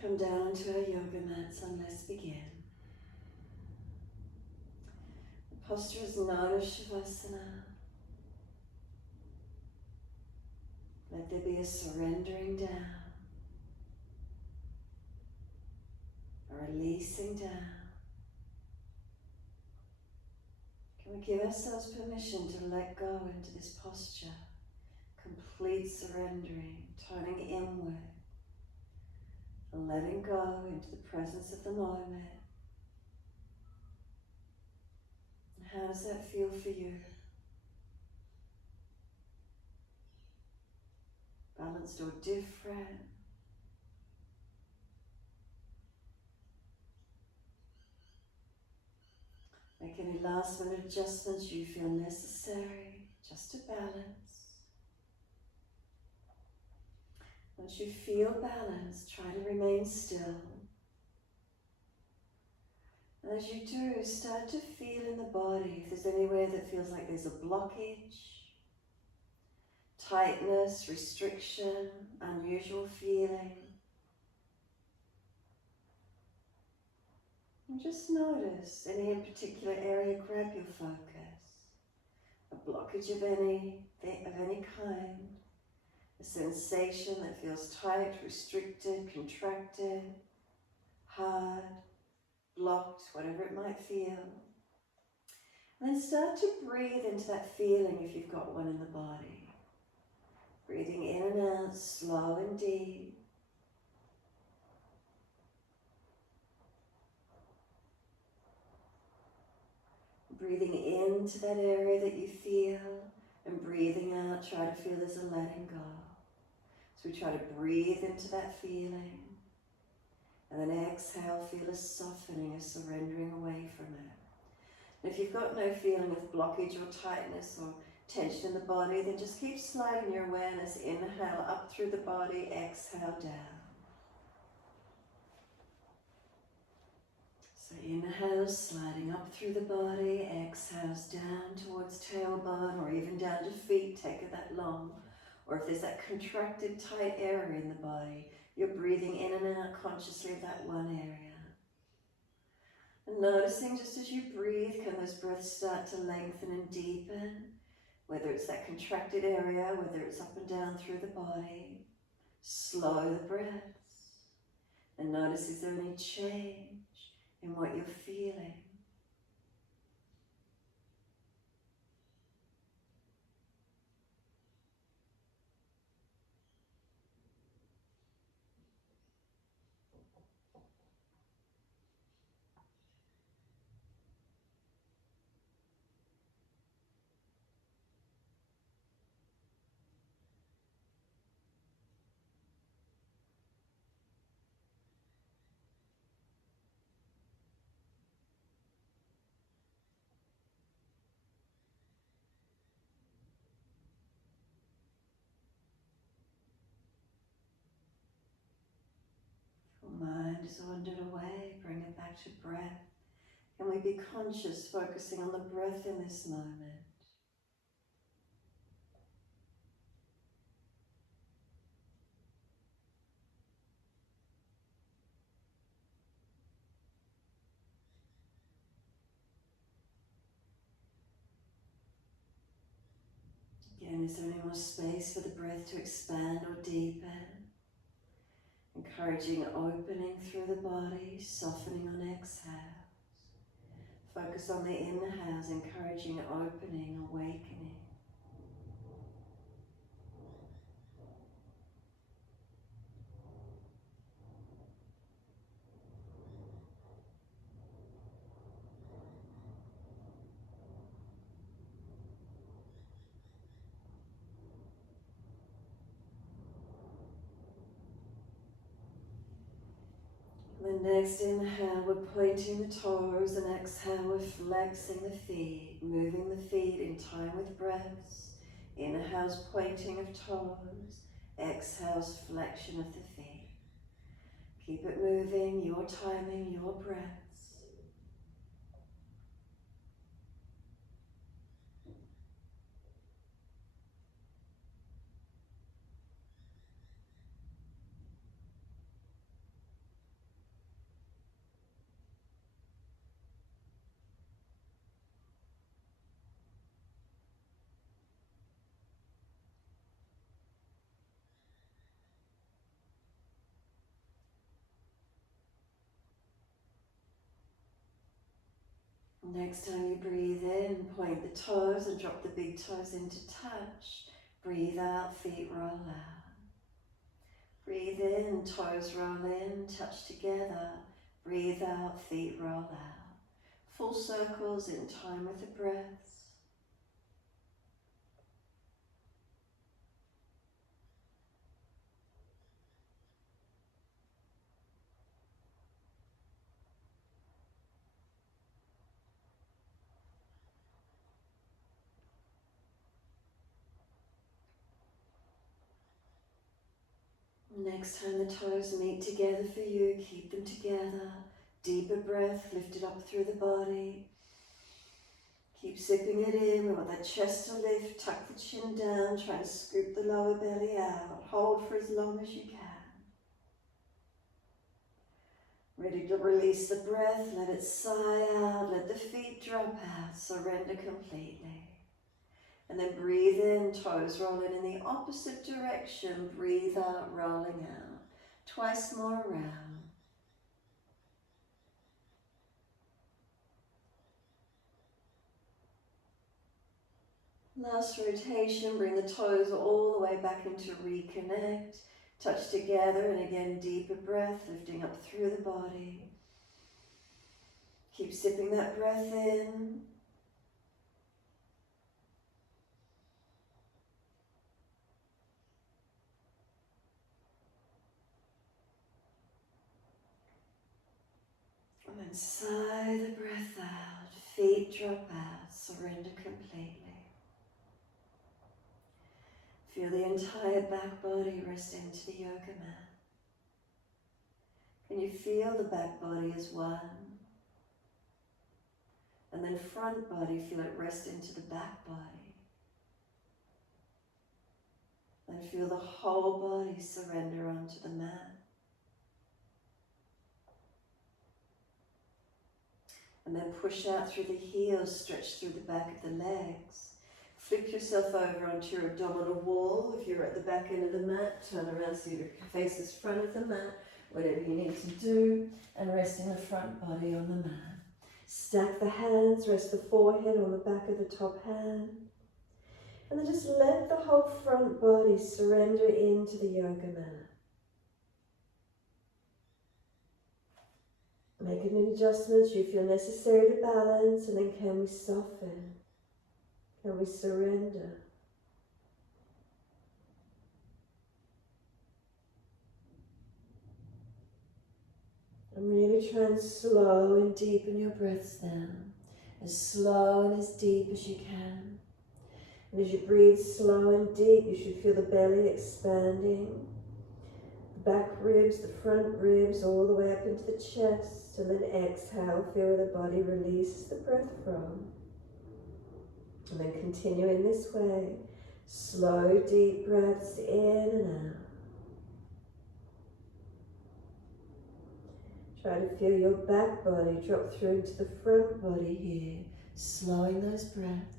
Come down to our yoga mats and let's begin. The posture is known as Shavasana. Let there be a surrendering down, a releasing down. Can we give ourselves permission to let go into this posture? Complete surrendering, turning inward, and letting go into the presence of the moment. And how does that feel for you? Balanced or different? Make any last minute adjustments you feel necessary, just to balance. Once you feel balanced, try to remain still. And as you do, start to feel in the body if there's anywhere that feels like there's a blockage, tightness, restriction, unusual feeling. And just notice any in particular area, grab your focus. A blockage of any kind. A sensation that feels tight, restricted, contracted, hard, blocked, whatever it might feel. And then start to breathe into that feeling if you've got one in the body. Breathing in and out, slow and deep. Breathing into that area that you feel and breathing out, try to feel there's a letting go. So we try to breathe into that feeling and then exhale, feel a softening, a surrendering away from it. And if you've got no feeling of blockage or tightness or tension in the body, then just keep sliding your awareness, inhale up through the body, exhale down. So inhale, sliding up through the body, exhales down towards tailbone or even down to feet, take it that long. Or if there's that contracted, tight area in the body, you're breathing in and out consciously of that one area. And noticing just as you breathe, can those breaths start to lengthen and deepen? Whether it's that contracted area, whether it's up and down through the body. Slow the breaths. And notice, is there any change in what you're feeling? Mind is wandered away, bring it back to breath. Can we be conscious, focusing on the breath in this moment? Again, is there any more space for the breath to expand or deepen? Encouraging opening through the body, softening on exhales. Focus on the inhales, encouraging opening, awakening. The next inhale, we're pointing the toes, and exhale, we're flexing the feet, moving the feet in time with breaths. Inhales, pointing of toes. Exhales, flexion of the feet. Keep it moving, your timing, your breaths. Next time you breathe in, point the toes and drop the big toes into touch. Breathe out, feet roll out. Breathe in, toes roll in, touch together. Breathe out, feet roll out. Full circles in time with the breaths. Next time the toes meet together for you, keep them together. Deeper breath, lift it up through the body. Keep sipping it in. We want that chest to lift, tuck the chin down, try to scoop the lower belly out. Hold for as long as you can. Ready to release the breath, let it sigh out, let the feet drop out, surrender completely. And then breathe in, toes rolling in the opposite direction, breathe out, rolling out. Twice more around. Last rotation, bring the toes all the way back into reconnect. Touch together and again deeper breath, lifting up through the body. Keep sipping that breath in. And then sigh the breath out, feet drop out, surrender completely. Feel the entire back body rest into the yoga mat. Can you feel the back body as one? And then front body, feel it rest into the back body. Then feel the whole body surrender onto the mat. And then push out through the heels, stretch through the back of the legs. Flip yourself over onto your abdominal wall. If you're at the back end of the mat, turn around so your face is front of the mat, whatever you need to do, and rest in the front body on the mat. Stack the hands, rest the forehead on the back of the top hand. And then just let the whole front body surrender into the yoga mat. Make any adjustments you feel necessary to balance, and then can we soften? Can we surrender? And really try and slow and deepen your breaths down. As slow and as deep as you can. And as you breathe slow and deep, you should feel the belly expanding. The back ribs, the front ribs, all the way up into the chest. And then exhale, feel where the body releases the breath from. And then continue in this way. Slow, deep breaths in and out. Try to feel your back body drop through into the front body here, slowing those breaths.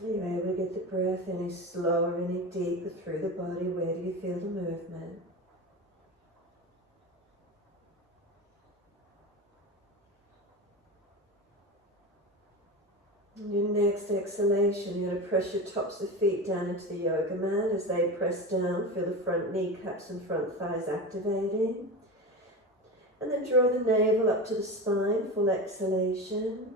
Are you able to get the breath any slower, any deeper through the body? Where do you feel the movement? And your next next exhalation, you're going to press your tops of feet down into the yoga mat. As they press down, feel the front kneecaps and front thighs activating. And then draw the navel up to the spine, full exhalation.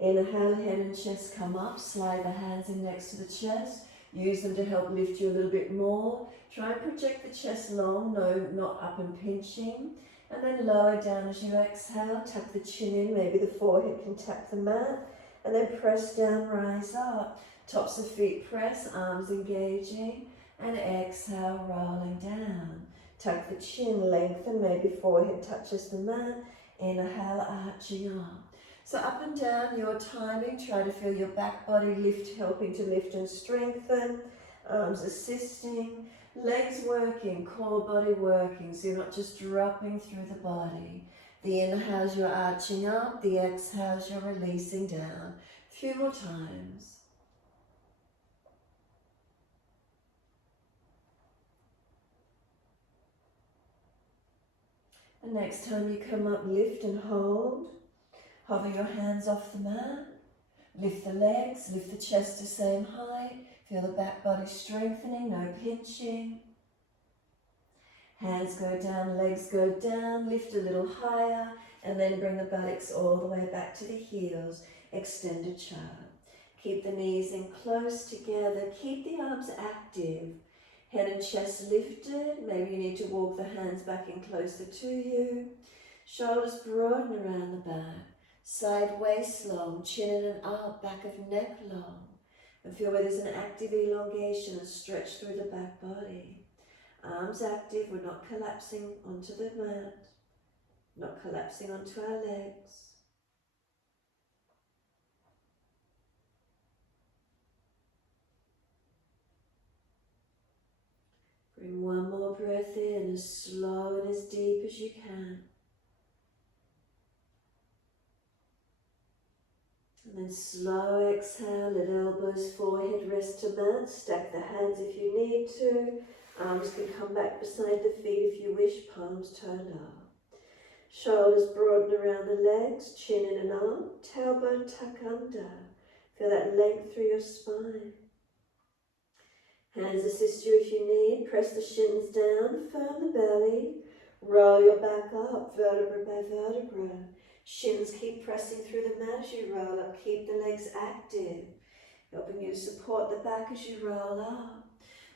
Inhale, head and chest come up, slide the hands in next to the chest. Use them to help lift you a little bit more. Try and project the chest long, no, not up and pinching. And then lower down as you exhale, tuck the chin in, maybe the forehead can tap the mat. And then press down, rise up. Tops of feet press, arms engaging. And exhale, rolling down. Tuck the chin, lengthen, maybe forehead touches the mat. Inhale, arching up. So up and down, your timing. Try to feel your back body lift, helping to lift and strengthen. Arms assisting. Legs working, core body working, so you're not just dropping through the body. The inhales, you're arching up. The exhales, you're releasing down. A few more times. And next time you come up, lift and hold. Hover your hands off the mat. Lift the legs, lift the chest to same height. Feel the back body strengthening, no pinching. Hands go down, legs go down, lift a little higher, and then bring the buttocks all the way back to the heels. Extended chart. Keep the knees in close together, keep the arms active. Head and chest lifted, maybe you need to walk the hands back in closer to you. Shoulders broaden around the back. Side waist long, chin in and up, back of neck long. And feel where there's an active elongation and stretch through the back body. Arms active, we're not collapsing onto the mat, not collapsing onto our legs. Bring one more breath in, as slow and as deep as you can. And then slow exhale, let elbows, forehead rest to mat. Stack the hands if you need to. Arms can come back beside the feet if you wish, palms turned up. Shoulders broaden around the legs, chin in and up, tailbone tuck under. Feel that length through your spine. Hands assist you if you need. Press the shins down, firm the belly. Roll your back up, vertebra by vertebra. Shins keep pressing through the mat as you roll up. Keep the legs active, helping you support the back as you roll up.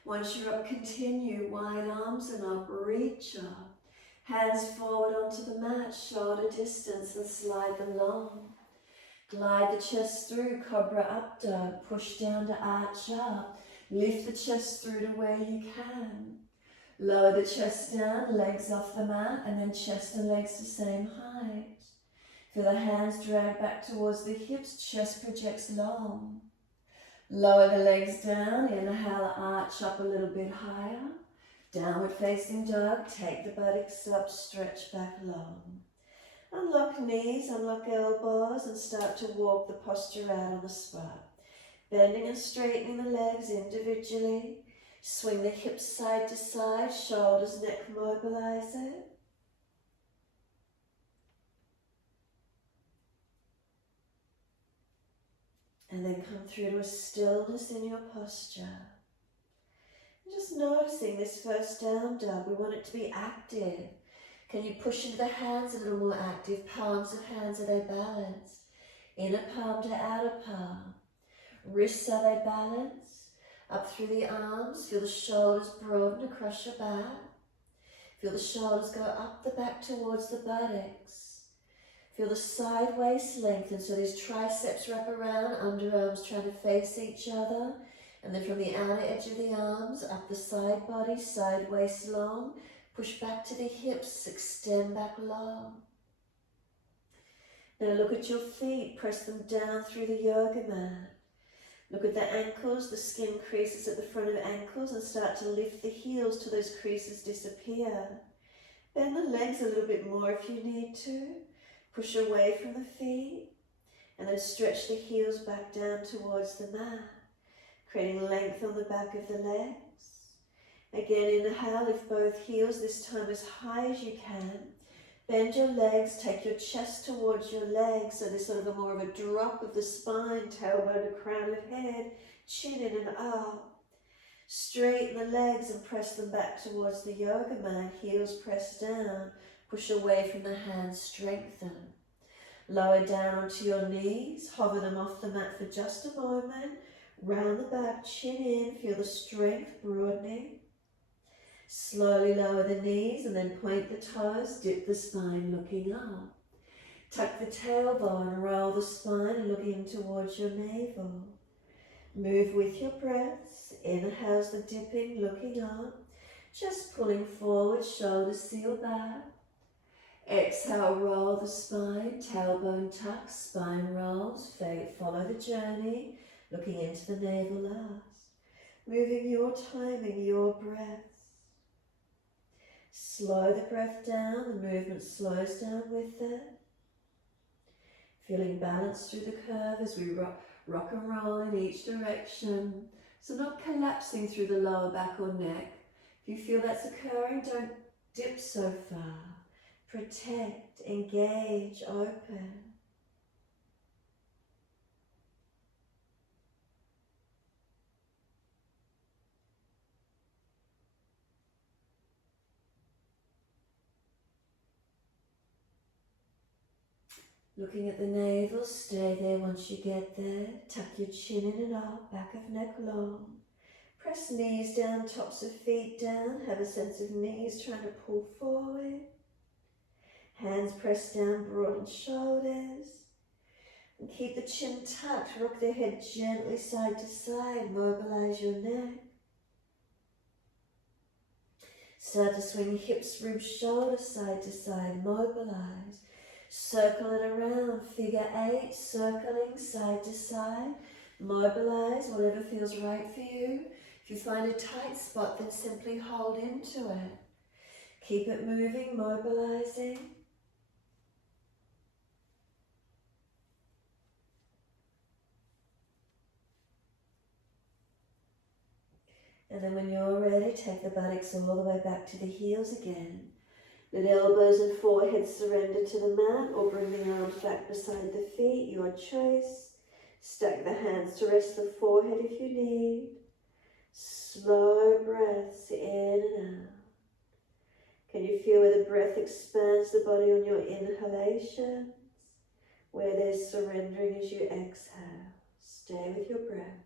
Once you're up, continue, wide arms and up, reach up. Hands forward onto the mat, shoulder distance, and slide them long. Glide the chest through, cobra up dog, push down to arch up. Lift the chest through to where you can. Lower the chest down, legs off the mat, and then chest and legs to same height. Feel the hands drag back towards the hips, chest projects long. Lower the legs down, inhale, arch up a little bit higher. Downward facing dog, take the buttocks up, stretch back long. Unlock knees, unlock elbows, and start to walk the posture out on the spot. Bending and straightening the legs individually. Swing the hips side to side, shoulders, neck, mobilize it. And then come through to a stillness in your posture. And just noticing this first down dog, we want it to be active. Can you push into the hands a little more active? Palms of hands, are they balanced? Inner palm to outer palm. Wrists, are they balanced? Up through the arms, feel the shoulders broaden across your back. Feel the shoulders go up the back towards the buttocks. Feel the side waist lengthen, so these triceps wrap around, underarms trying to face each other. And then from the outer edge of the arms, up the side body, side waist long. Push back to the hips, extend back long. Now look at your feet, press them down through the yoga mat. Look at the ankles, the skin creases at the front of ankles, and start to lift the heels till those creases disappear. Bend the legs a little bit more if you need to. Push away from the feet, and then stretch the heels back down towards the mat, creating length on the back of the legs. Again, inhale, lift both heels, this time as high as you can. Bend your legs, take your chest towards your legs, so there's sort of a more of a drop of the spine, tailbone to crown of head, chin in and up. Straighten the legs and press them back towards the yoga mat, heels pressed down, push away from the hands, strengthen. Lower down onto your knees, hover them off the mat for just a moment, round the back, chin in, feel the strength broadening. Slowly lower the knees and then point the toes, dip the spine looking up. Tuck the tailbone, roll the spine looking towards your navel. Move with your breaths. Inhale's the dipping, looking up. Just pulling forward, shoulders seal back. Exhale, roll the spine, tailbone tucks, spine rolls. Follow the journey, looking into the navel last. Moving your timing, your breaths. Slow the breath down, the movement slows down with it. Feeling balance through the curve as we rock and roll in each direction. So not collapsing through the lower back or neck. If you feel that's occurring, don't dip so far. Protect, engage, open. Looking at the navel, stay there once you get there. Tuck your chin in and up, back of neck long. Press knees down, tops of feet down. Have a sense of knees trying to pull forward. Hands pressed down, broaden shoulders. And keep the chin tucked, rock the head gently side to side, mobilize your neck. Start to swing hips, ribs, shoulders side to side, mobilize. Circle it around, figure 8, circling side to side. Mobilize whatever feels right for you. If you find a tight spot, then simply hold into it. Keep it moving, mobilizing. And then when you're ready, take the buttocks all the way back to the heels again. Let elbows and forehead surrender to the mat, or bring the arms back beside the feet, your choice. Stack the hands to rest the forehead if you need. Slow breaths in and out. Can you feel where the breath expands the body on your inhalations? Where there's surrendering as you exhale. Stay with your breath.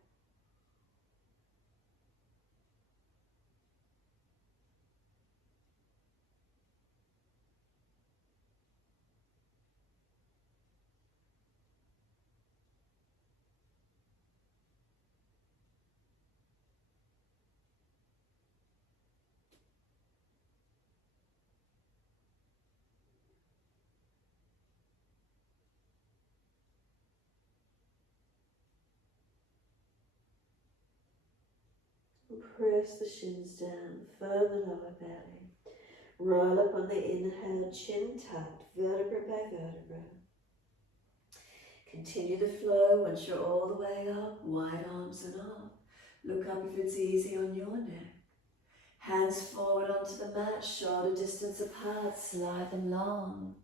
Press the shins down, firm the lower belly. Roll up on the inhale, chin tucked, vertebra by vertebra. Continue the flow once you're all the way up, wide arms and up. Look up if it's easy on your neck. Hands forward onto the mat, shoulder distance apart, slide them long.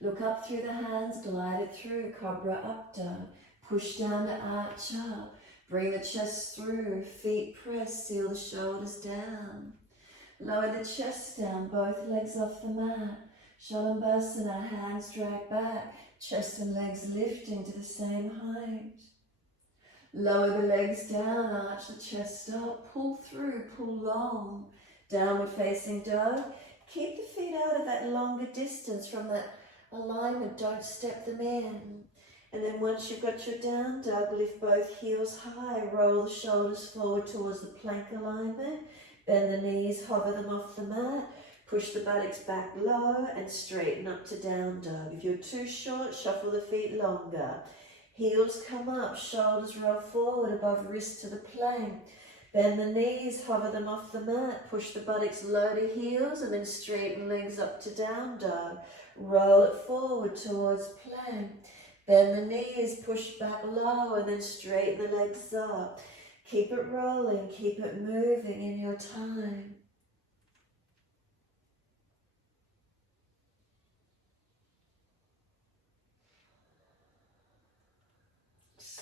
Look up through the hands, glide it through, cobra up dog. Push down to arch up. Bring the chest through, feet press, seal the shoulders down. Lower the chest down, both legs off the mat. Shalabhasana, hands drag back, chest and legs lifting to the same height. Lower the legs down, arch the chest up, pull through, pull long. Downward facing dog. Keep the feet out of that longer distance from that alignment, don't step them in. And then once you've got your down dog, lift both heels high, roll the shoulders forward towards the plank alignment, bend the knees, hover them off the mat, push the buttocks back low and straighten up to down dog. If you're too short, shuffle the feet longer. Heels come up, shoulders roll forward above wrist to the plank. Bend the knees, hover them off the mat, push the buttocks low to heels and then straighten legs up to down dog. Roll it forward towards plank. Bend the knees, push back low and then straighten the legs up. Keep it rolling, keep it moving in your time.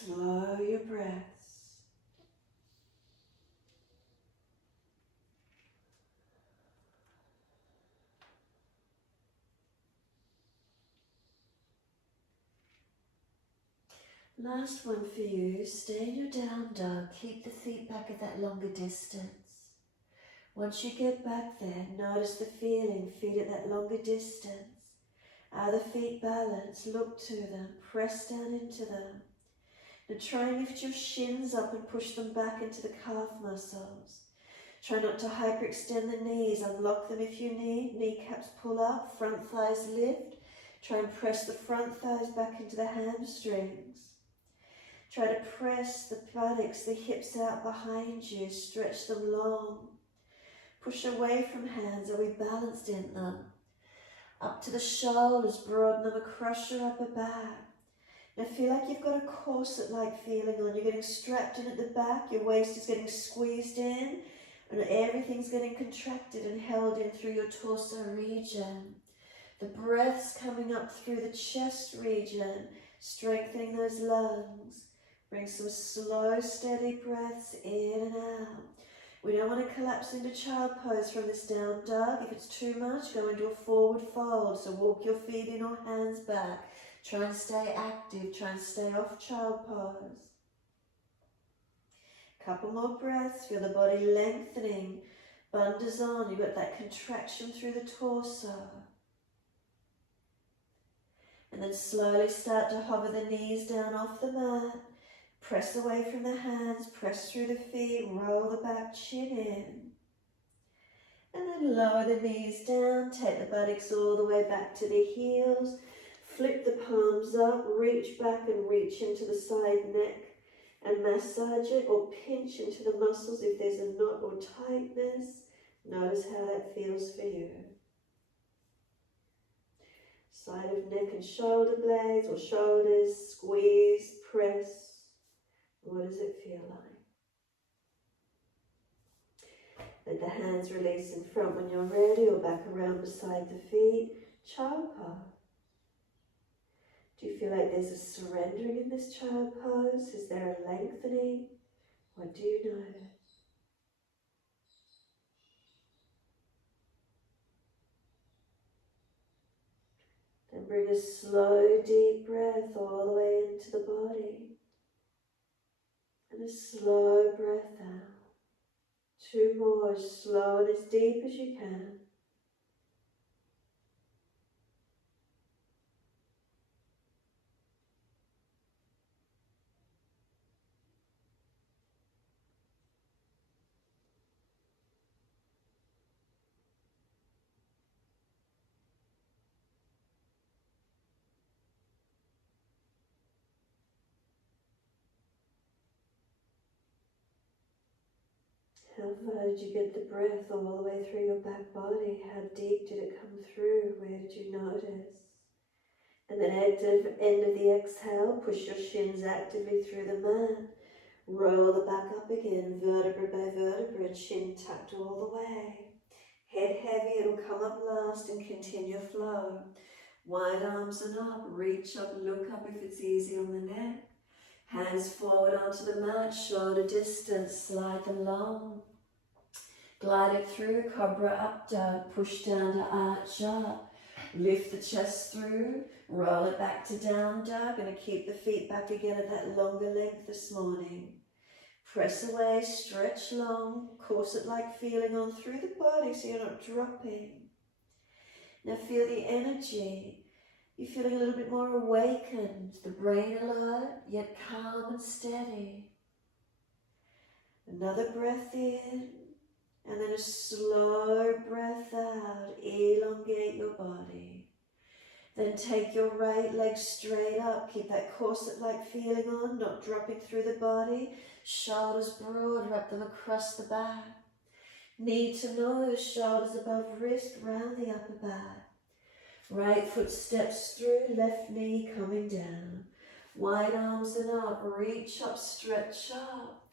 slow your breaths. Last one for you. Stay in your down dog. Keep the feet back at that longer distance. Once you get back there, notice the feeling. Feet at that longer distance. Are the feet balanced? Look to them. Press down into them. Now try and lift your shins up and push them back into the calf muscles. Try not to hyperextend the knees. Unlock them if you need. Kneecaps pull up. Front thighs lift. Try and press the front thighs back into the hamstrings. Try to press the buttocks, the hips out behind you. Stretch them long. Push away from hands. Are we balanced in them? Up to the shoulders, broaden them across your upper back. Now feel like you've got a corset-like feeling on. You're getting strapped in at the back, your waist is getting squeezed in, and everything's getting contracted and held in through your torso region. The breath's coming up through the chest region, strengthening those lungs. Bring some slow, steady breaths in and out. We don't want to collapse into child pose from this down dog. If it's too much, go into a forward fold. So walk your feet in or hands back. Try and stay active. Try and stay off child pose. Couple more breaths. Feel the body lengthening. Bundles on. You've got that contraction through the torso. And then slowly start to hover the knees down off the mat. Press away from the hands, press through the feet, roll the back chin in. And then lower the knees down, take the buttocks all the way back to the heels. Flip the palms up, reach back and reach into the side neck and massage it or pinch into the muscles if there's a knot or tightness. Notice how that feels for you. Side of neck and shoulder blades or shoulders, squeeze, press. What does it feel like? Let the hands release in front when you're ready or back around beside the feet. Child pose. Do you feel like there's a surrendering in this child pose? Is there a lengthening? What do you notice? Then bring a slow, deep breath all the way into the body. And a slow breath out. 2 more, as slow and as deep as you can. How far did you get the breath all the way through your back body? How deep did it come through? Where did you notice? And then at the end of the exhale, push your shins actively through the mat. Roll the back up again, vertebra by vertebra, chin tucked all the way. Head heavy, it'll come up last and continue flow. Wide arms and up, reach up, look up if it's easy on the neck. Hands forward onto the mat, shoulder distance, slide them long. Glide it through, cobra up dog, push down to arch up. Lift the chest through, roll it back to down dog. Gonna keep the feet back again at that longer length this morning. Press away, stretch long, corset-like feeling on through the body so you're not dropping. Now feel the energy. You're feeling a little bit more awakened, the brain alert, yet calm and steady. Another breath in, and then a slow breath out. Elongate your body. Then take your right leg straight up. Keep that corset-like feeling on, not dropping through the body. Shoulders broad, wrap them across the back. Knee to nose, shoulders above wrist, round the upper back. Right foot steps through, left knee coming down. Wide arms and up, reach up, stretch up.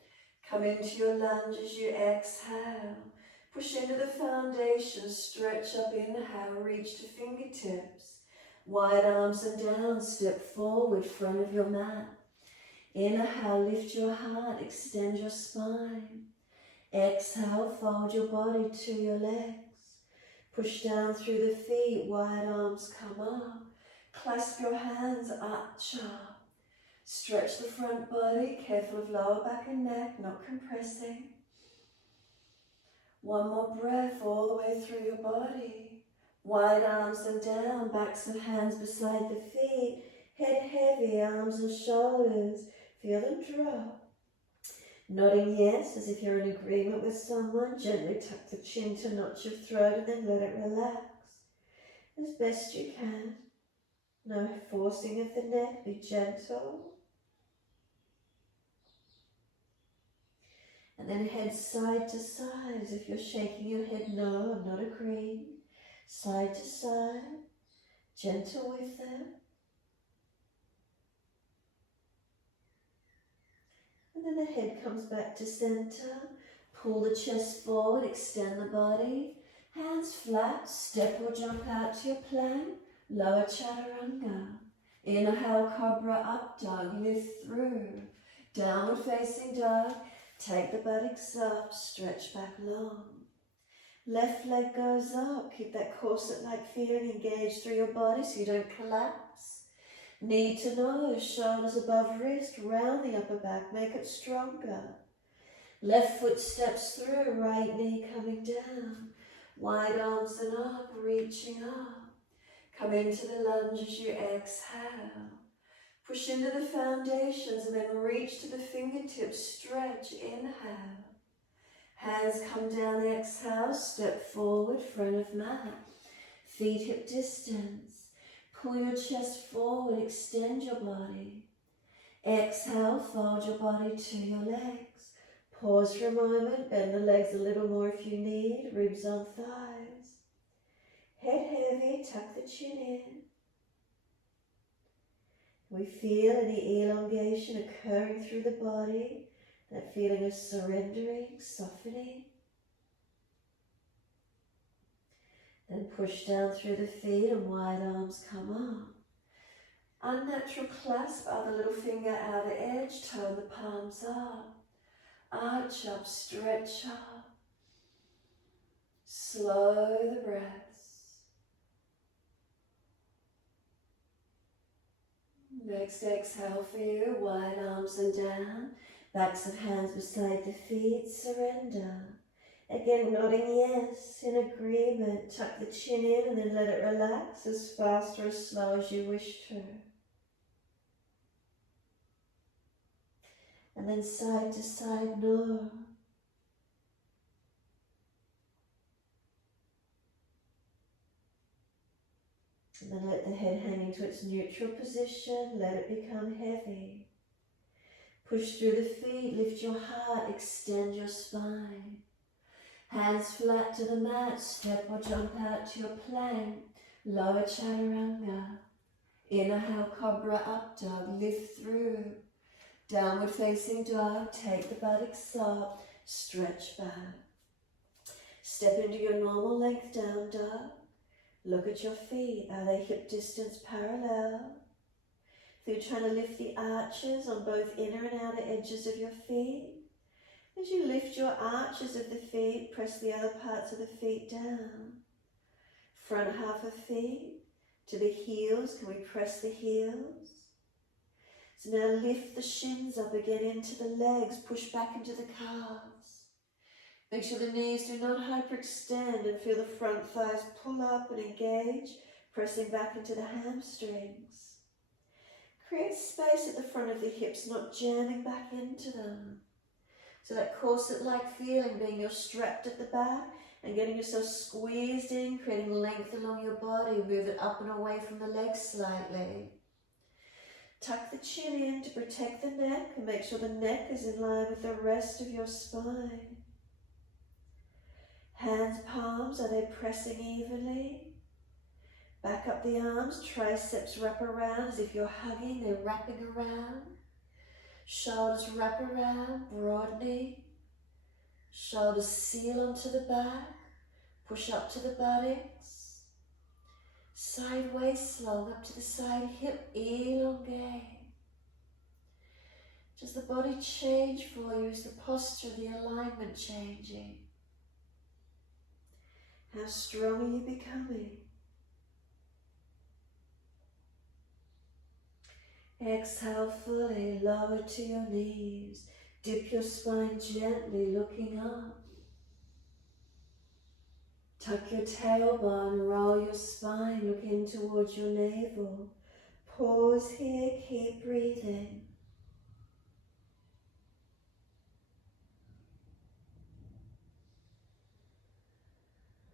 Come into your lunge as you exhale. Push into the foundation, stretch up, inhale, reach to fingertips. Wide arms and down, step forward, front of your mat. Inhale, lift your heart, extend your spine. Exhale, fold your body to your legs. Push down through the feet, wide arms come up. Clasp your hands, arch up. Stretch the front body, careful of lower back and neck, not compressing. One more breath all the way through your body. Wide arms and down, backs of hands beside the feet. Head heavy, arms and shoulders. Feel them drop. Nodding yes, as if you're in agreement with someone. Gently tuck the chin to notch your throat and then let it relax. As best you can. No forcing of the neck, be gentle. And then head side to side, as if you're shaking your head, no, I'm not agreeing. Side to side, gentle with them. And then the head comes back to center. Pull the chest forward, extend the body. Hands flat, step or jump out to your plank. Lower chaturanga. Inhale, cobra up dog, lift through. Downward facing dog. Take the buttocks up, stretch back long. Left leg goes up, keep that corset-like feeling engaged through your body so you don't collapse. Knee to nose, shoulders above wrist, round the upper back, make it stronger. Left foot steps through, right knee coming down. Wide arms and up, reaching up. Come into the lunge as you exhale. Push into the foundations and then reach to the fingertips, stretch, inhale. Hands come down, exhale, step forward, front of mat. Feet hip distance. Pull your chest forward, extend your body. Exhale, fold your body to your legs. Pause for a moment, bend the legs a little more if you need, ribs on thighs. Head heavy, tuck the chin in. We feel any elongation occurring through the body, that feeling of surrendering, softening. Then push down through the feet and wide arms come up. Unnatural clasp, other little finger outer edge, turn the palms up. Arch up, stretch up. Slow the breaths. Next exhale for you, wide arms and down, backs of hands beside the feet, surrender. Again, nodding yes, in agreement, tuck the chin in and then let it relax as fast or as slow as you wish to. And then side to side, no. And then let the head hang into its neutral position, let it become heavy. Push through the feet, lift your heart, extend your spine. Hands flat to the mat, step or jump out to your plank, lower chaturanga. Inhale, cobra up dog, lift through. Downward facing dog, take the buttocks up, stretch back. Step into your normal length down dog. Look at your feet, are they hip distance parallel? If you're trying to lift the arches on both inner and outer edges of your feet, as you lift your arches of the feet, press the other parts of the feet down. Front half of feet to the heels, can we press the heels? So now lift the shins up again into the legs, push back into the calves. Make sure the knees do not hyperextend and feel the front thighs pull up and engage, pressing back into the hamstrings. Create space at the front of the hips, not jamming back into them. So that corset-like feeling being you're strapped at the back and getting yourself squeezed in, creating length along your body. Move it up and away from the legs slightly. Tuck the chin in to protect the neck and make sure the neck is in line with the rest of your spine. Hands, palms, are they pressing evenly? Back up the arms, triceps wrap around as if you're hugging, they're wrapping around. Shoulders wrap around, broadening. Shoulders seal onto the back, push up to the buttocks. Sideways, long up to the side hip, elongate. Does the body change for you? Is the posture, the alignment changing? How strong are you becoming? Exhale fully, lower to your knees. Dip your spine gently, looking up. Tuck your tailbone, roll your spine, look in towards your navel. Pause here, keep breathing.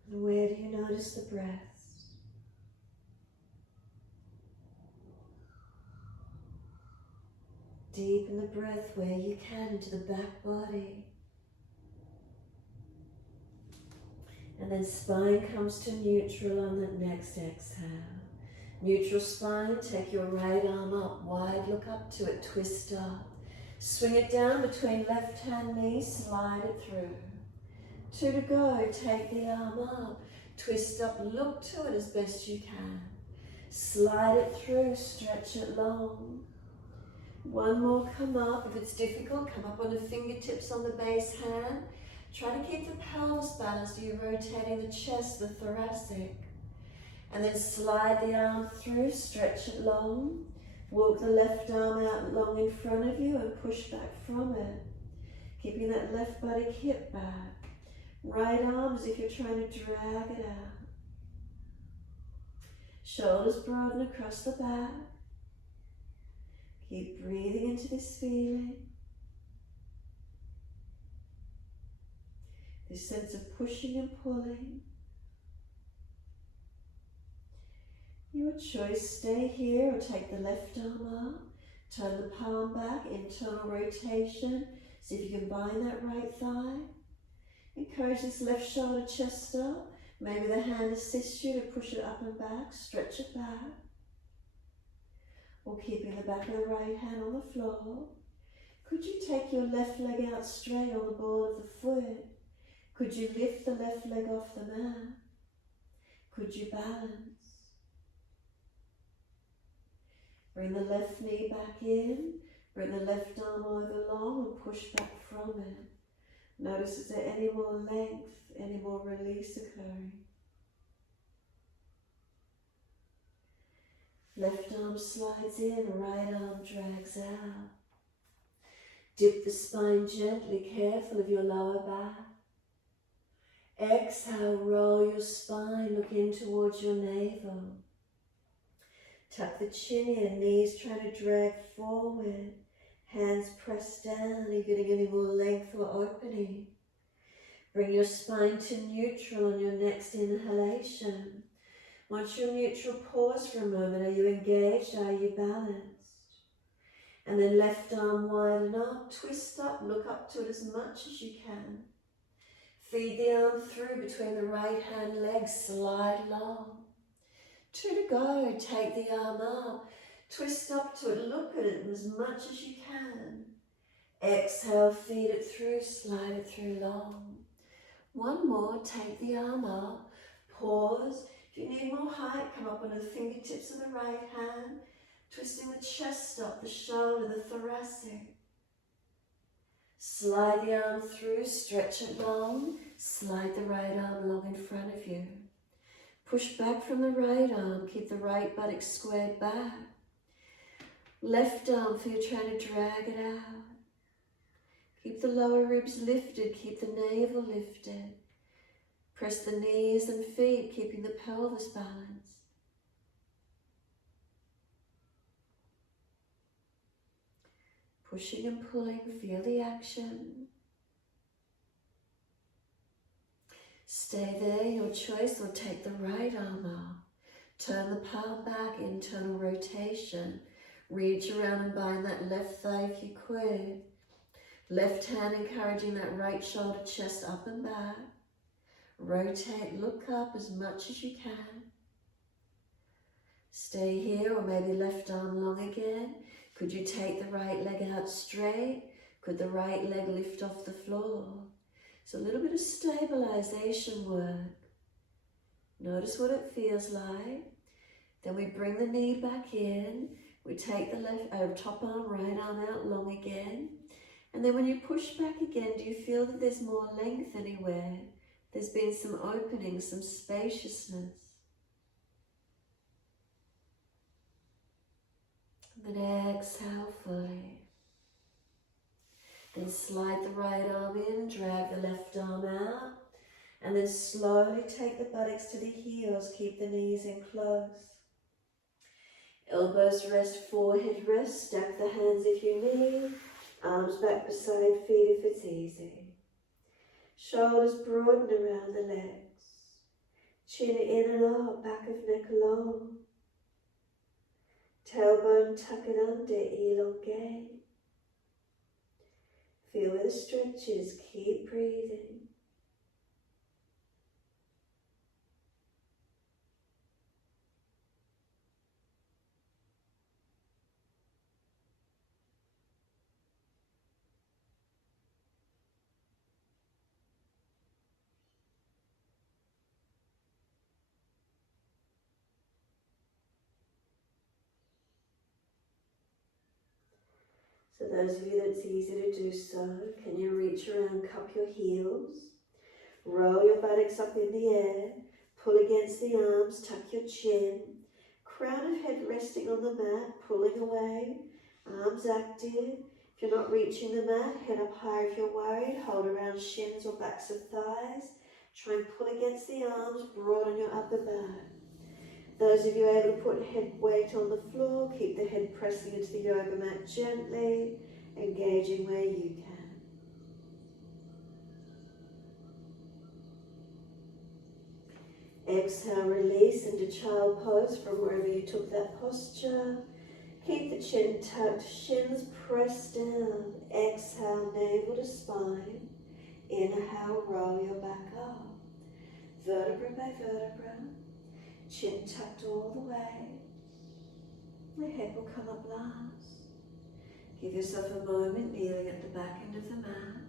And where do you notice the breaths? Deepen the breath where you can into the back body. And then spine comes to neutral on that next exhale. Neutral spine, take your right arm up wide, look up to it, twist up. Swing it down between left hand knee, slide it through. 2 to go, take the arm up, twist up, look to it as best you can. Slide it through, stretch it long. 1 more, come up. If it's difficult, come up on the fingertips on the base hand. Try to keep the pelvis balanced. You're rotating the chest, the thoracic. And then slide the arm through, stretch it long. Walk the left arm out long in front of you and push back from it. Keeping that left buttock hip back. Right arm as if you're trying to drag it out. Shoulders broaden across the back. Keep breathing into this feeling. This sense of pushing and pulling. Your choice, stay here or take the left arm up. Turn the palm back, internal rotation. See if you can bind that right thigh. Encourage this left shoulder, chest up. Maybe the hand assists you to push it up and back, stretch it back. Or keeping the back of the right hand on the floor. Could you take your left leg out straight on the ball of the foot? Could you lift the left leg off the mat? Could you balance? Bring the left knee back in. Bring the left arm over long and push back from it. Notice is there any more length, any more release occurring. Left arm slides in, right arm drags out. Dip the spine gently, careful of your lower back. Exhale, roll your spine, look in towards your navel. Tuck the chin in, knees trying to drag forward. Hands pressed down, are you getting any more length or opening? Bring your spine to neutral on your next inhalation. Once you're neutral, pause for a moment. Are you engaged? Are you balanced? And then left arm widen up, twist up, look up to it as much as you can. Feed the arm through between the right hand legs, slide long. 2 to go, take the arm up, twist up to it, look at it as much as you can. Exhale, feed it through, slide it through long. 1 more, take the arm up, pause. If you need more height, come up on the fingertips of the right hand, twisting the chest up, the shoulder, the thoracic. Slide the arm through, stretch it long, slide the right arm long in front of you. Push back from the right arm, keep the right buttock squared back. Left arm, feel you're trying to drag it out. Keep the lower ribs lifted, keep the navel lifted. Press the knees and feet, keeping the pelvis balanced. Pushing and pulling, feel the action. Stay there, your choice, or take the right arm up. Turn the palm back, internal rotation. Reach around and bind that left thigh if you could. Left hand encouraging that right shoulder, chest up and back. Rotate, look up as much as you can. Stay here, or maybe left arm long again. Could you take the right leg out straight? Could the right leg lift off the floor? It's a little bit of stabilization work. Notice what it feels like. Then we bring the knee back in, We take the left top arm, right arm out long again. And then when you push back again, do you feel that there's more length anywhere? There's been some opening, some spaciousness. And then exhale fully. Then slide the right arm in, drag the left arm out. And then slowly take the buttocks to the heels, keep the knees in close. Elbows rest, forehead rest, stack the hands if you need. Arms back beside feet if it's easy. Shoulders broaden around the legs. Chin in and out, back of neck long. Tailbone tuck it under, elongate. Feel where the stretch is, keep breathing. For those of you that it's easy to do so, can you reach around, cup your heels, roll your buttocks up in the air, pull against the arms, tuck your chin, crown of head resting on the mat, pulling away, arms active. If you're not reaching the mat, head up higher if you're worried, hold around shins or backs of thighs, try and pull against the arms, broaden your upper back. Those of you able to put head weight on the floor, keep the head pressing into the yoga mat gently, engaging where you can. Exhale, release into child pose from wherever you took that posture. Keep the chin tucked, shins pressed down. Exhale, navel to spine. Inhale, roll your back up. Vertebra by vertebra. Chin tucked all the way. The head will come up last. Give yourself a moment kneeling at the back end of the mat.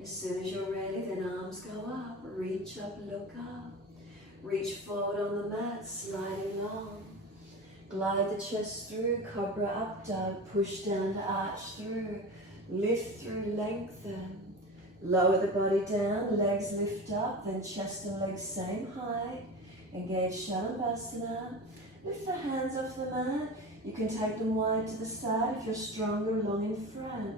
As soon as you're ready, then arms go up. Reach up, look up. Reach forward on the mat, sliding long. Glide the chest through, cobra up dog. Push down to arch through. Lift through, lengthen. Lower the body down, legs lift up, then chest and legs same height. Engage Shalabhasana. Lift the hands off the mat. You can take them wide to the side if you're stronger along in front.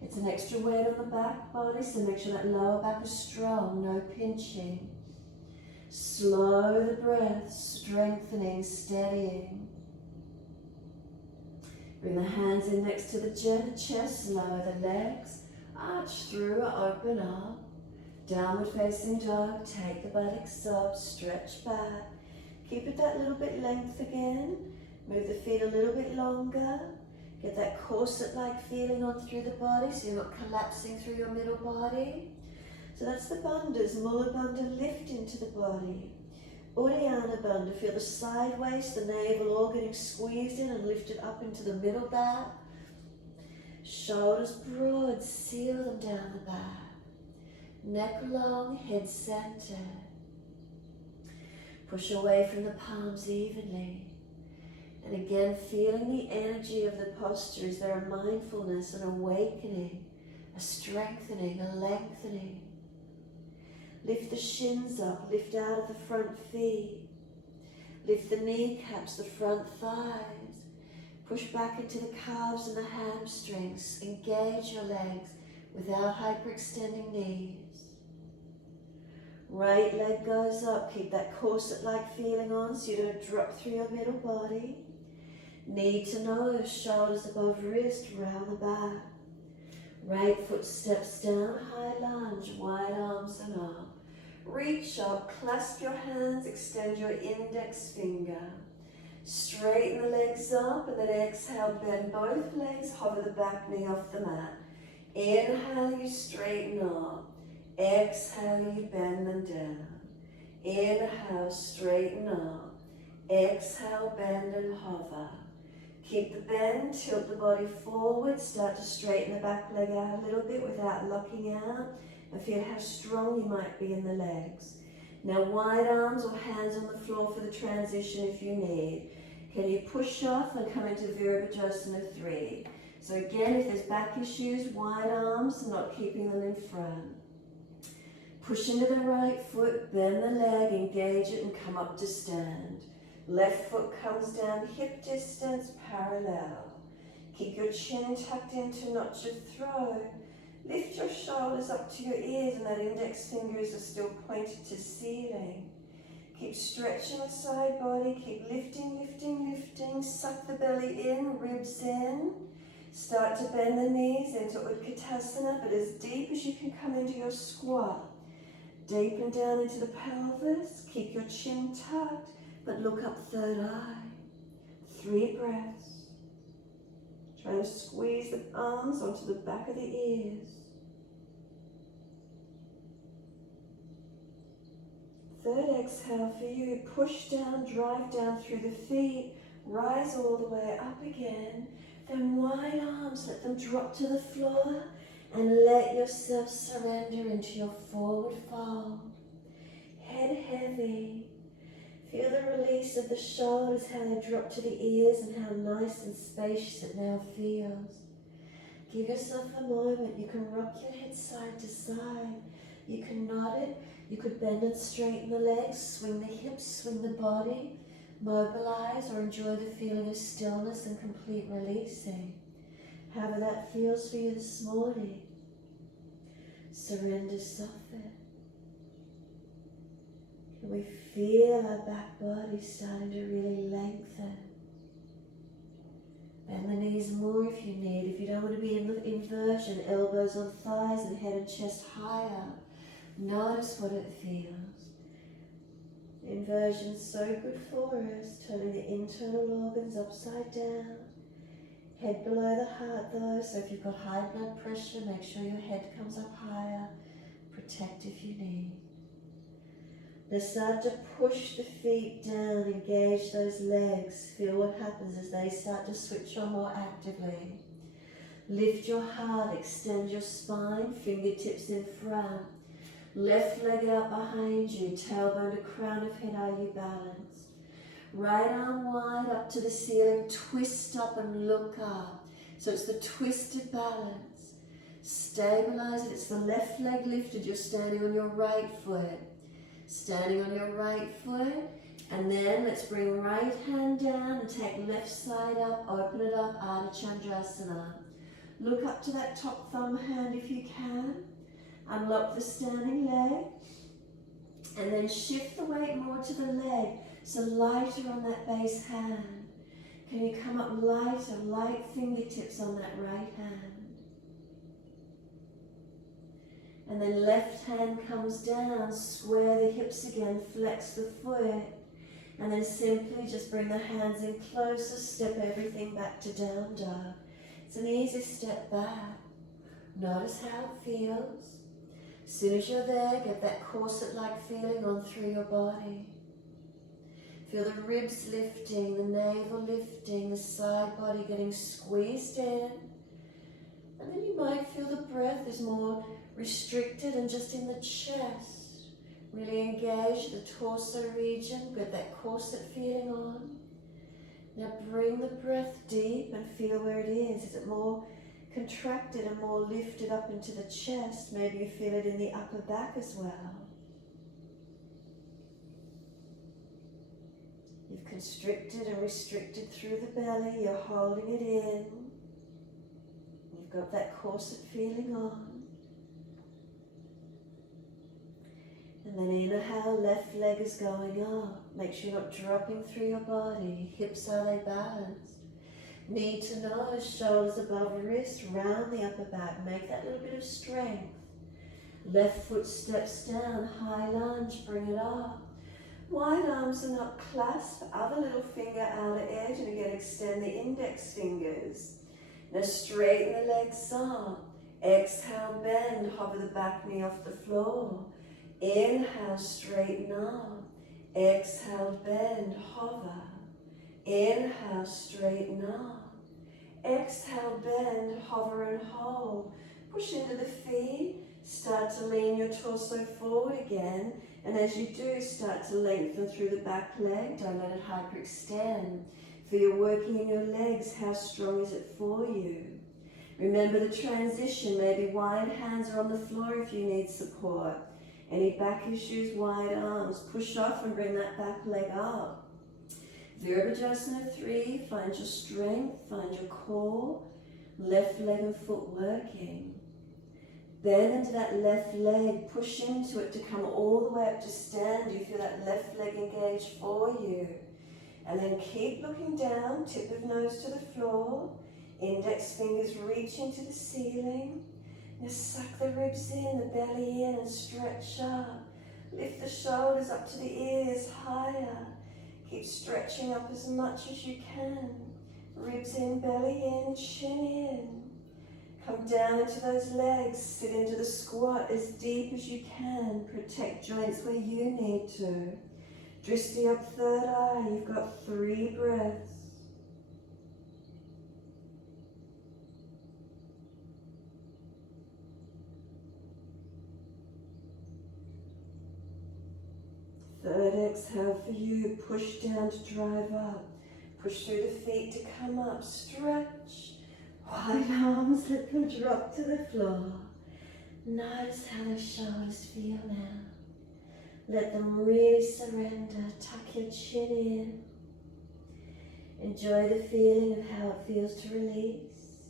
It's an extra weight on the back body, so make sure that lower back is strong, no pinching. Slow the breath, strengthening, steadying. Bring the hands in next to the chest, lower the legs, arch through, open up. Downward facing dog, take the buttocks up, stretch back. Keep it that little bit length again. Move the feet a little bit longer. Get that corset-like feeling on through the body so you're not collapsing through your middle body. So that's the bandhas, Mula Bandha, lift into the body. Uddiyana Bandha, feel the side waist, the navel all getting squeezed in and lifted up into the middle back. Shoulders broad, seal them down the back. Neck long, head centered. Push away from the palms evenly. And again, feeling the energy of the posture. Is there a mindfulness, an awakening, a strengthening, a lengthening? Lift the shins up, lift out of the front feet. Lift the kneecaps, the front thighs. Push back into the calves and the hamstrings. Engage your legs without hyperextending knees. Right leg goes up, keep that corset-like feeling on so you don't drop through your middle body. Knee to nose, shoulders above wrist, round the back. Right foot steps down, high lunge, wide arms and up. Reach up, clasp your hands, extend your index finger. Straighten the legs up and then exhale, bend both legs, hover the back knee off the mat. Inhale, you straighten up. Exhale, you bend them down. Inhale, straighten up. Exhale, bend and hover. Keep the bend, tilt the body forward, start to straighten the back leg out a little bit without locking out, and feel how strong you might be in the legs. Now wide arms or hands on the floor for the transition if you need. Can you push off and come into Virabhadrasana 3? So again, if there's back issues, wide arms, not keeping them in front. Push into the right foot, bend the leg, engage it and come up to stand. Left foot comes down, hip distance, parallel. Keep your chin tucked into, not your throat. Lift your shoulders up to your ears and that index fingers are still pointed to ceiling. Keep stretching the side body, keep lifting, lifting, lifting. Suck the belly in, ribs in. Start to bend the knees into Utkatasana, but as deep as you can come into your squat. Deepen down into the pelvis, keep your chin tucked, but look up third eye. 3 breaths. Try to squeeze the arms onto the back of the ears. Third exhale for you, push down, drive down through the feet, rise all the way up again, then wide arms, let them drop to the floor and let yourself surrender into your forward fold. Head heavy. Feel the release of the shoulders, how they drop to the ears and how nice and spacious it now feels. Give yourself a moment. You can rock your head side to side. You can nod it. You could bend and straighten the legs, swing the hips, swing the body, mobilize or enjoy the feeling of stillness and complete releasing. However that feels for you this morning. Surrender, soften. Can we feel our back body starting to really lengthen? Bend the knees more if you need. If you don't want to be in the inversion, elbows on thighs and head and chest higher. Notice what it feels. Inversion is so good for us, turning the internal organs upside down. Head below the heart though, so if you've got high blood pressure, make sure your head comes up higher. Protect if you need. Now start to push the feet down, engage those legs. Feel what happens as they start to switch on more actively. Lift your heart, extend your spine, fingertips in front. Left leg out behind you, tailbone to crown of head, are you balanced? Right arm wide up to the ceiling, twist up and look up. So it's the twisted balance. Stabilize it, it's the left leg lifted, you're standing on your right foot. Standing on your right foot, and then let's bring right hand down and take left side up, open it up, Ardha Chandrasana. Look up to that top thumb hand if you can. Unlock the standing leg, and then shift the weight more to the leg, so lighter on that base hand. Can you come up lighter, light fingertips on that right hand? And then left hand comes down, square the hips again, flex the foot, and then simply just bring the hands in closer, step everything back to down dog. It's an easy step back. Notice how it feels. As soon as you're there, get that corset-like feeling on through your body. Feel the ribs lifting, the navel lifting, the side body getting squeezed in. And then you might feel the breath is more restricted and just in the chest. Really engage the torso region, get that corset feeling on. Now bring the breath deep and feel where it is. Is it more contracted and more lifted up into the chest? Maybe you feel it in the upper back as well. You've constricted and restricted through the belly, you're holding it in. You've got that corset feeling on. And then inhale, left leg is going up. Make sure you're not dropping through your body. Hips, are they balanced? Knee to nose, shoulders above wrist, round the upper back. Make that little bit of strength. Left foot steps down, high lunge, bring it up. Wide arms are not clasped, other little finger outer edge, and again extend the index fingers. Now straighten the legs up. Exhale, bend, hover the back knee off the floor. Inhale, straighten up. Exhale, bend, hover. Inhale, straighten up. Exhale, bend, hover and hold. Push into the feet. Start to lean your torso forward again. And as you do, start to lengthen through the back leg. Don't let it hyperextend. Feel you're working in your legs. How strong is it for you? Remember the transition. Maybe wide hands are on the floor if you need support. Any back issues, wide arms. Push off and bring that back leg up. Virabhadrasana 3, find your strength, find your core, left leg and foot working. Bend into that left leg, push into it to come all the way up to stand. You feel that left leg engaged for you. And then keep looking down, tip of nose to the floor, index fingers reach into the ceiling. Now suck the ribs in, the belly in and stretch up. Lift the shoulders up to the ears, higher. Keep stretching up as much as you can. Ribs in, belly in, chin in. Come down into those legs, sit into the squat as deep as you can. Protect joints where you need to. Drishti up, third eye, you've got 3 breaths. Third exhale for you, push down to drive up. Push through the feet to come up, stretch. Wide arms, let them drop to the floor. Notice how those shoulders feel now. Let them really surrender, tuck your chin in. Enjoy the feeling of how it feels to release.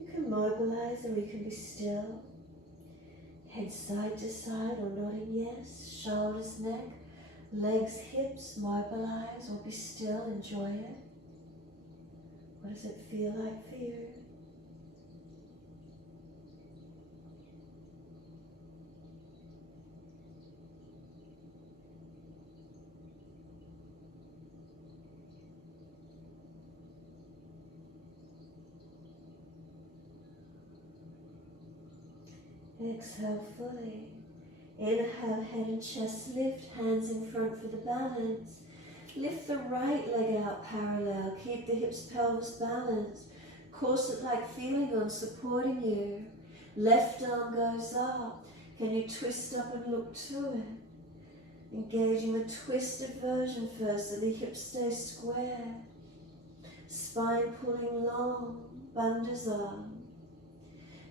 You can mobilize or you can be still. Head side to side or nodding yes, shoulders, neck, legs, hips, mobilize or be still, enjoy it. What does it feel like for you? Exhale fully. Inhale, head and chest lift, hands in front for the balance. Lift the right leg out parallel. Keep the hips, pelvis balanced. Corset-like feeling on supporting you. Left arm goes up. Can you twist up and look to it? Engaging the twisted version first so the hips stay square. Spine pulling long, bandhas on.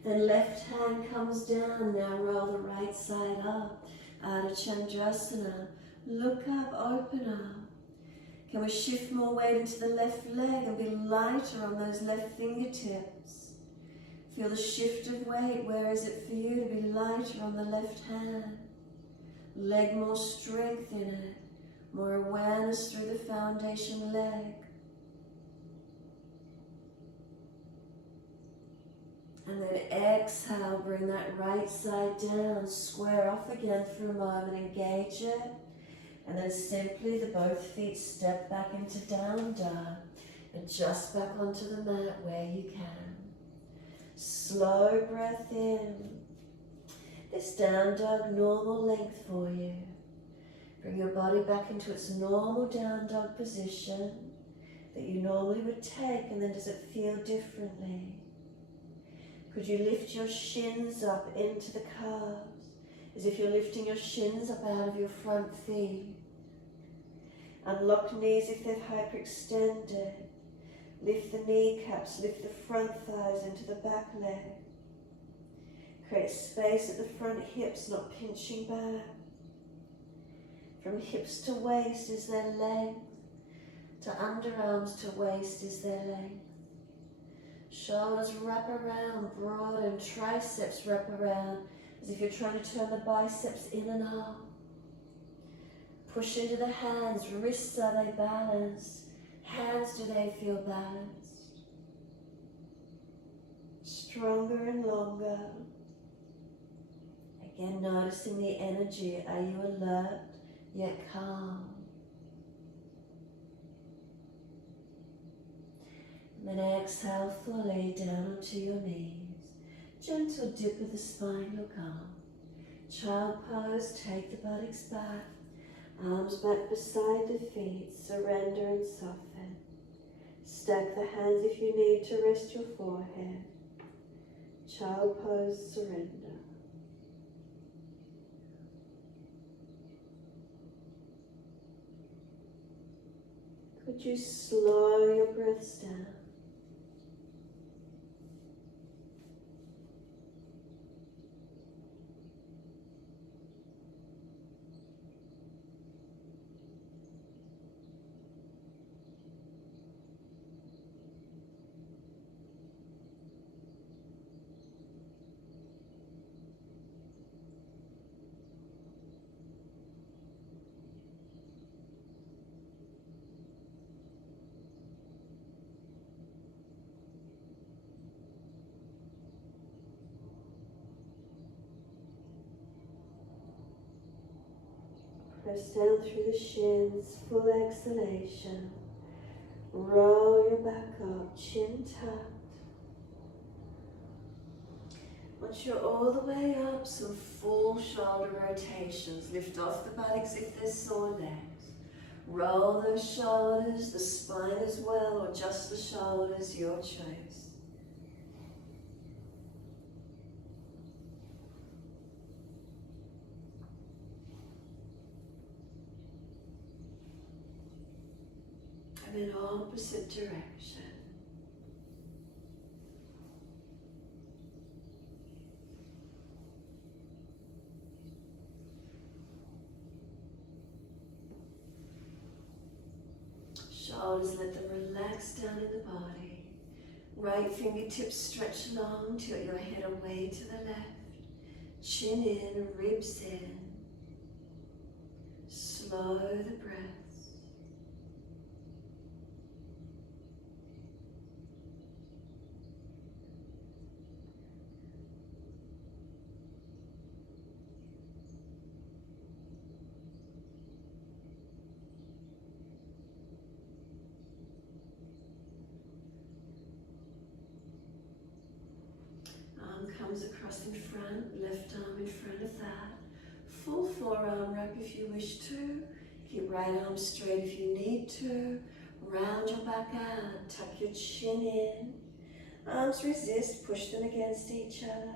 Then left hand comes down, now roll the right side up. Ardha Chandrasana. Look up, open up. Can we shift more weight into the left leg and be lighter on those left fingertips? Feel the shift of weight. Where is it for you to be lighter on the left hand? Leg more strength in it. More awareness through the foundation leg. And then exhale, bring that right side down, square off again for a moment, engage it. And then simply the both feet step back into down dog. Adjust back onto the mat where you can. Slow breath in. This down dog, normal length for you. Bring your body back into its normal down dog position that you normally would take, and then does it feel differently? Could you lift your shins up into the calves, as if you're lifting your shins up out of your front feet? Unlock knees if they've hyperextended. Lift the kneecaps, lift the front thighs into the back leg. Create space at the front hips, not pinching back. From hips to waist is their length. To underarms to waist is their length. Shoulders wrap around, broaden, triceps wrap around, as if you're trying to turn the biceps in and out. Push into the hands, wrists, are they balanced? Hands, do they feel balanced? Stronger and longer. Again, noticing the energy. Are you alert yet calm? And then exhale fully down onto your knees. Gentle dip of the spine, look up. Child pose, take the buttocks back. Arms back beside the feet, surrender and soften. Stack the hands if you need to rest your forehead. Child pose, surrender. Could you slow your breaths down? Press down through the shins, full exhalation. Roll your back up, chin tucked. Once you're all the way up, some full shoulder rotations. Lift off the buttocks if they're sore legs. Roll those shoulders, the spine as well, or just the shoulders, your choice. And in opposite direction. Shoulders, let them relax down in the body. Right fingertips stretch long, tilt your head away to the left. Chin in, ribs in. Slow the breath. Arm comes across in front, left arm in front of that. Full forearm wrap if you wish to. Keep right arm straight if you need to. Round your back out, tuck your chin in. Arms resist, push them against each other.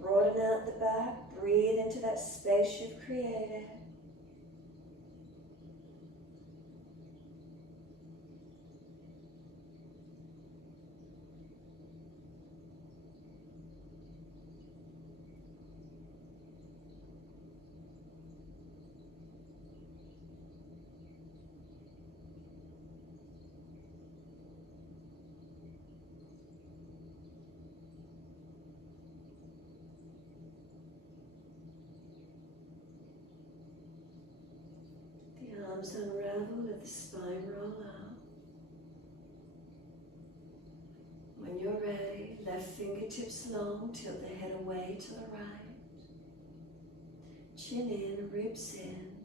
Broaden out the back, breathe into that space you've created. Arms unravel, let the spine roll out. When you're ready, left fingertips long, tilt the head away to the right. Chin in, ribs in.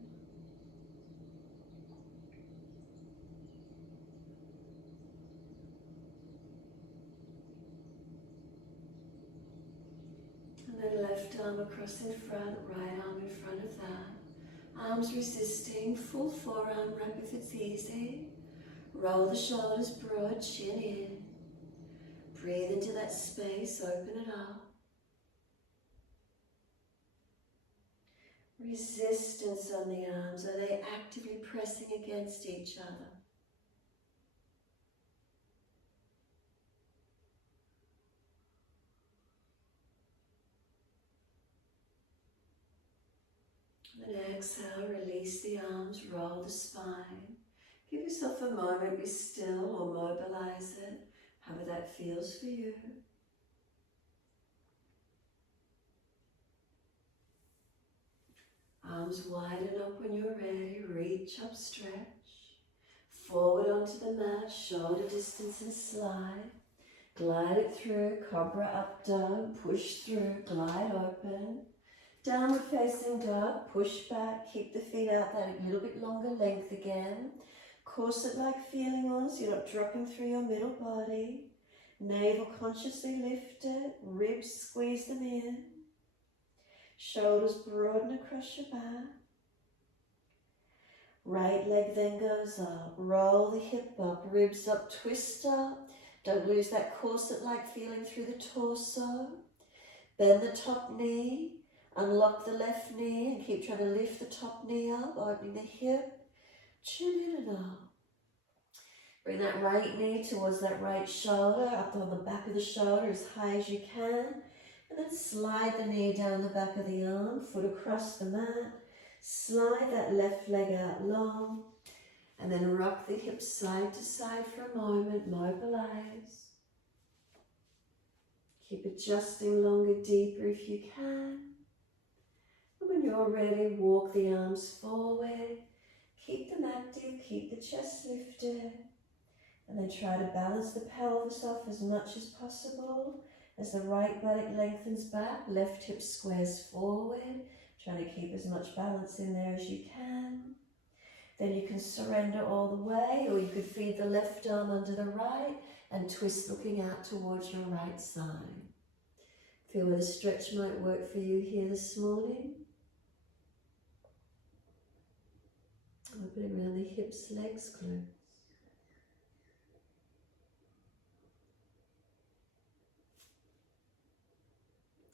And then left arm across in front, right arm in front of that. Arms resisting, full forearm wrap if it's easy. Roll the shoulders broad, chin in. Breathe into that space, open it up. Resistance on the arms, are they actively pressing against each other? And then exhale, release the arms, roll the spine. Give yourself a moment, be still or mobilize it, however that feels for you. Arms widen up when you're ready, reach up, stretch. Forward onto the mat, shoulder distance and slide. Glide it through, cobra up dog, push through, glide open. Downward facing dog, push back, keep the feet out that little bit longer length again. Corset-like feeling on so you're not dropping through your middle body. Navel consciously lifted, ribs squeeze them in. Shoulders broaden across your back. Right leg then goes up, roll the hip up, ribs up, twist up. Don't lose that corset-like feeling through the torso. Bend the top knee. Unlock the left knee and keep trying to lift the top knee up, opening the hip, Chin in and up. Bring that right knee towards that right shoulder, up on the back of the shoulder as high as you can. And then slide the knee down the back of the arm, foot across the mat. Slide that left leg out long. And then rock the hips side to side for a moment, mobilize. Keep adjusting longer, deeper if you can. And when you're ready, walk the arms forward. Keep them active, keep the chest lifted. And then try to balance the pelvis off as much as possible. As the right buttock lengthens back, left hip squares forward. Trying to keep as much balance in there as you can. Then you can surrender all the way, or you could feed the left arm under the right and twist looking out towards your right side. Feel where the stretch might work for you here this morning. Opening around the hips, legs, glutes.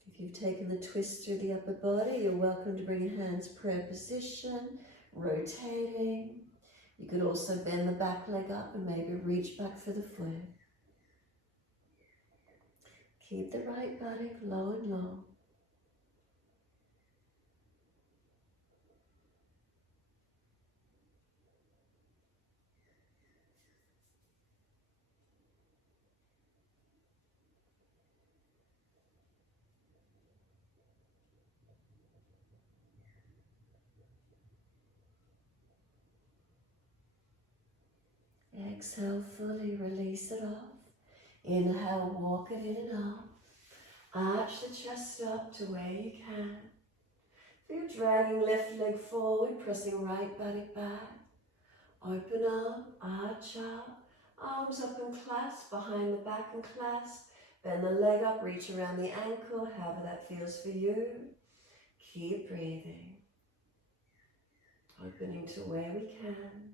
If you've taken the twist through the upper body, you're welcome to bring your hands prayer position, rotating. You could also bend the back leg up and maybe reach back for the foot. Keep the right buttock low and long. Exhale fully, release it off. Inhale, walk it in and up. Arch the chest up to where you can. Feel dragging left leg forward, pressing right buttock back. Open up, arch up, arms up and clasp, behind the back and clasp. Bend the leg up, reach around the ankle, however that feels for you. Keep breathing. Opening to where we can.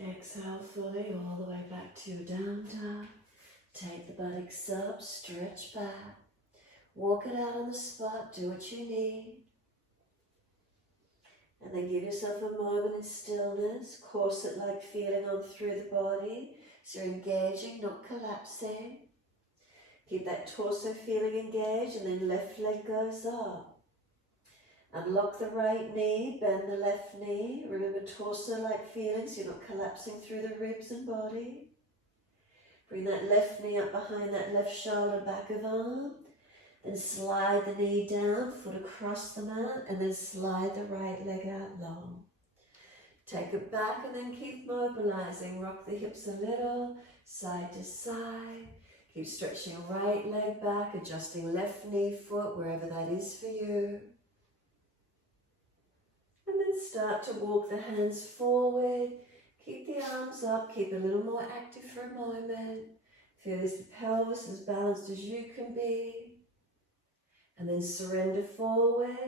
Exhale fully all the way back to your down dog. Take the buttocks up, stretch back. Walk it out on the spot, do what you need. And then give yourself a moment in stillness, corset-like feeling on through the body. So you're engaging, not collapsing. Keep that torso feeling engaged, and then left leg goes up. Unlock the right knee, bend the left knee. Remember torso-like feelings, you're not collapsing through the ribs and body. Bring that left knee up behind that left shoulder, back of arm. Then slide the knee down, foot across the mat, and then slide the right leg out long. Take it back and then keep mobilizing. Rock the hips a little, side to side. Keep stretching right leg back, adjusting left knee, foot, wherever that is for you. And then start to walk the hands forward. Keep the arms up, keep a little more active for a moment. Feel as the pelvis as balanced as you can be. And then surrender forward,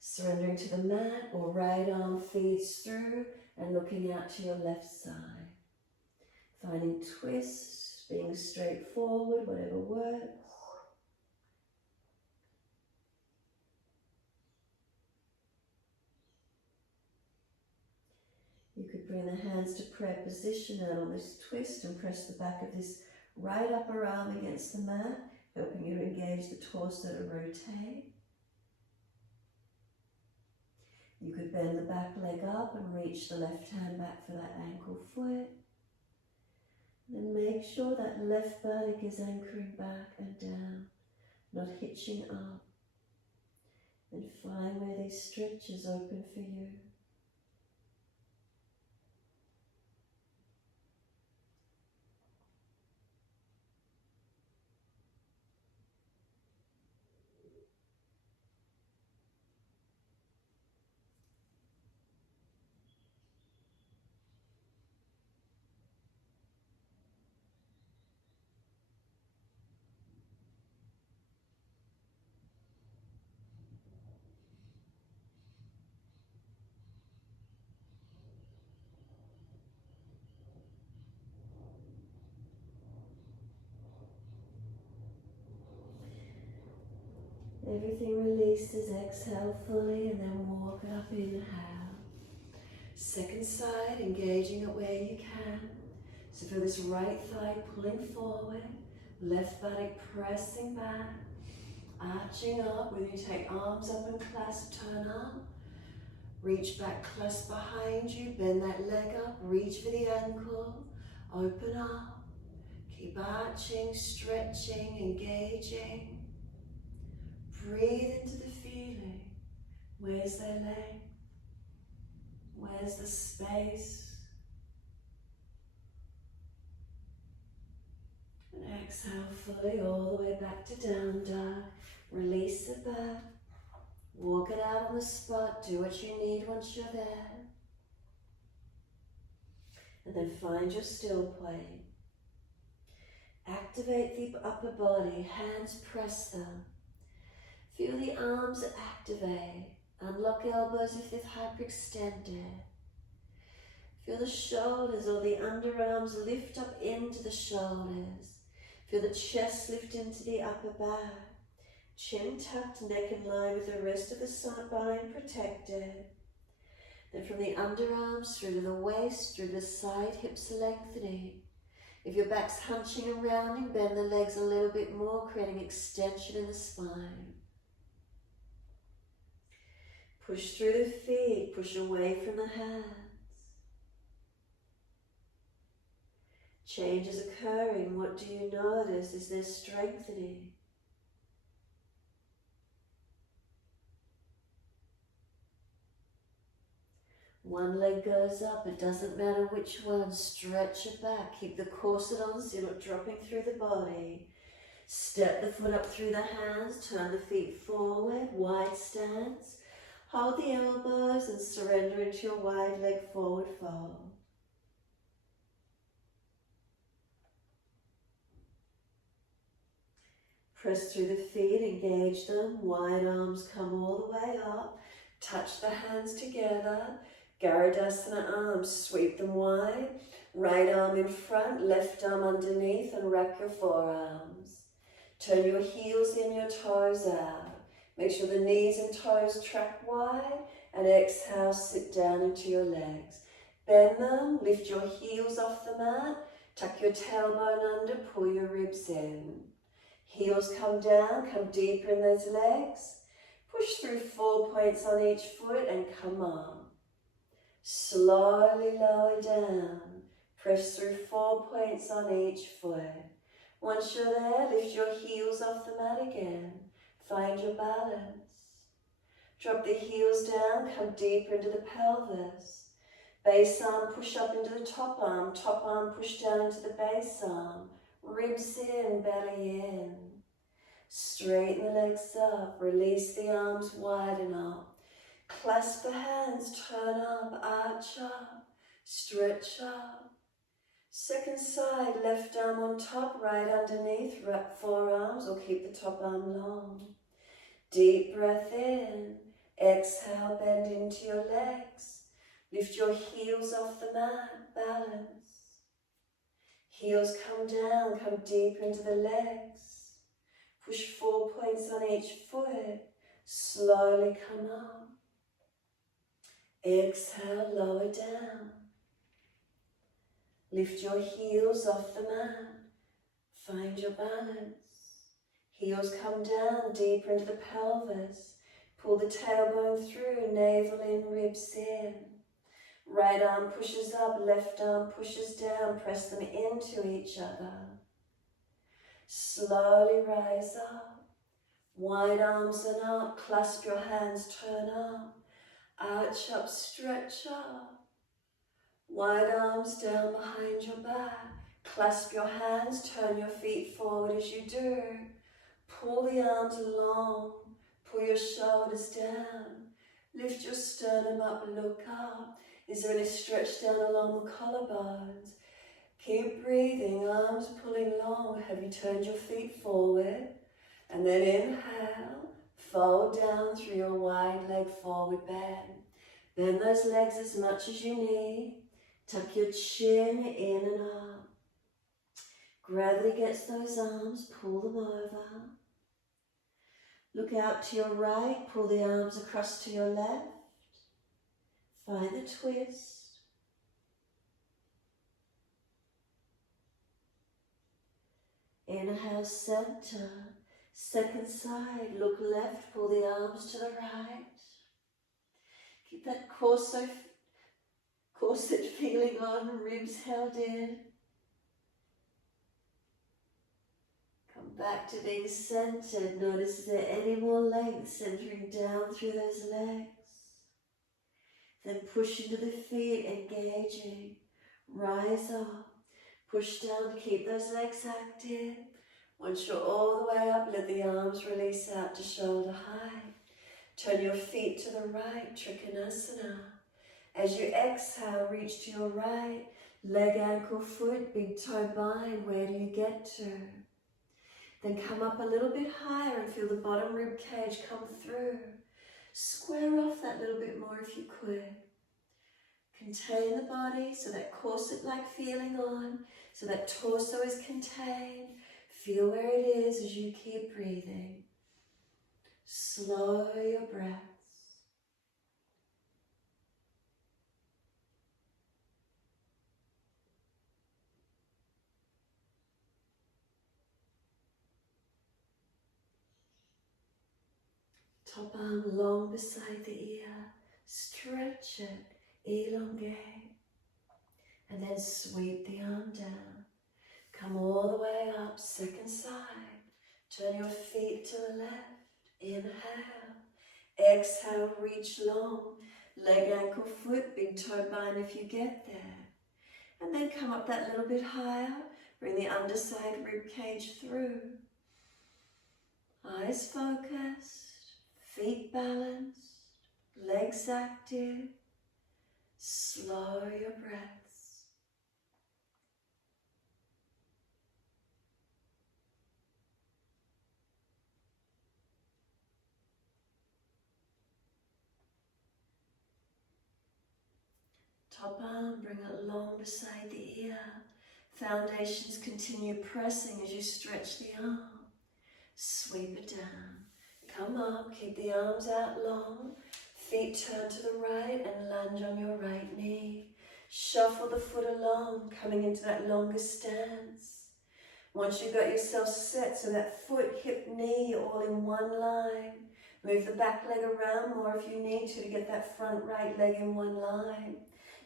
surrendering to the mat, or right arm feeds through and looking out to your left side. Finding twists, being straightforward, whatever works. You could bring the hands to prayer position out on this twist and press the back of this right upper arm against the mat, helping you engage the torso to rotate. You could bend the back leg up and reach the left hand back for that ankle foot. Then make sure that left buttock is anchoring back and down, not hitching up. And find where these stretches open for you. Everything releases. Exhale fully and then walk it up. Inhale. Second side, engaging it where you can. So feel this right thigh pulling forward, left buttock pressing back, arching up. When you take arms up and clasp, turn up. Reach back, clasp behind you, bend that leg up, reach for the ankle, open up. Keep arching, stretching, engaging. Breathe into the feeling. Where's their leg? Where's the space? And exhale fully all the way back to down dog. Release it back. Walk it out on the spot. Do what you need once you're there. And then find your still point. Activate the upper body. Hands press them. Feel the arms activate. Unlock elbows if they're hyperextended. Feel the shoulders or the underarms lift up into the shoulders. Feel the chest lift into the upper back. Chin tucked, neck in line with the rest of the spine protected. Then from the underarms through to the waist, through the side hips lengthening. If your back's hunching and rounding, bend the legs a little bit more, creating extension in the spine. Push through the feet, push away from the hands. Change is occurring. What do you notice? Is there strengthening? One leg goes up, it doesn't matter which one. Stretch it back. Keep the corset on so you're not dropping through the body. Step the foot up through the hands, turn the feet forward, wide stance. Hold the elbows and surrender into your wide leg forward fold. Press through the feet, engage them. Wide arms come all the way up. Touch the hands together. Garudasana arms, sweep them wide. Right arm in front, left arm underneath, and wrap your forearms. Turn your heels in, your toes out. Make sure the knees and toes track wide, and exhale, sit down into your legs. Bend them, lift your heels off the mat, tuck your tailbone under, pull your ribs in. Heels come down, come deeper in those legs. Push through 4 points on each foot and come on. Slowly lower down. Press through 4 points on each foot. Once you're there, lift your heels off the mat again. Find your balance. Drop the heels down, come deeper into the pelvis. Base arm, push up into the top arm push down into the base arm. Ribs in, belly in. Straighten the legs up, release the arms, widen up. Clasp the hands, turn up, arch up, stretch up. Second side, left arm on top, right underneath, wrap forearms or keep the top arm long. Deep breath in, exhale, bend into your legs. Lift your heels off the mat, balance. Heels come down, come deep into the legs. Push 4 points on each foot, slowly come up. Exhale, lower down. Lift your heels off the mat. Find your balance. Heels come down, deeper into the pelvis. Pull the tailbone through, navel in, ribs in. Right arm pushes up, left arm pushes down. Press them into each other. Slowly rise up. Wide arms and up. Clasp your hands, turn up. Arch up, stretch up. Wide arms down behind your back. Clasp your hands, turn your feet forward as you do. Pull the arms along, pull your shoulders down. Lift your sternum up, look up. Is there any stretch down along the collarbones? Keep breathing, arms pulling long. Have you turned your feet forward? And then inhale, fold down through your wide leg forward bend. Bend those legs as much as you need. Tuck your chin in and up. Gravity gets those arms, pull them over. Look out to your right, pull the arms across to your left. Find the twist. Inhale, center. Second side, look left, pull the arms to the right. Keep that corset feeling on, ribs held in. Come back to being centered. Notice if there are any more length, centering down through those legs. Then push into the feet, engaging. Rise up. Push down to keep those legs active. Once you're all the way up, let the arms release out to shoulder height. Turn your feet to the right, Trikonasana. As you exhale, reach to your right. Leg, ankle, foot, big toe bind. Where do you get to? Then come up a little bit higher and feel the bottom rib cage come through. Square off that little bit more if you could. Contain the body, so that corset-like feeling on, so that torso is contained. Feel where it is as you keep breathing. Slow your breaths. Top arm long beside the ear. Stretch it, elongate. And then sweep the arm down. Come all the way up, second side. Turn your feet to the left. Inhale. Exhale, reach long. Leg, ankle, foot, big toe bind if you get there. And then come up that little bit higher. Bring the underside rib cage through. Eyes focused. Feet balanced. Legs active. Slow your breaths. Top arm, bring it long beside the ear. Foundations continue pressing as you stretch the arm. Sweep it down. Come up, keep the arms out long. Feet turn to the right and lunge on your right knee. Shuffle the foot along, coming into that longer stance. Once you've got yourself set, so that foot, hip, knee all in one line. Move the back leg around more if you need to get that front right leg in one line.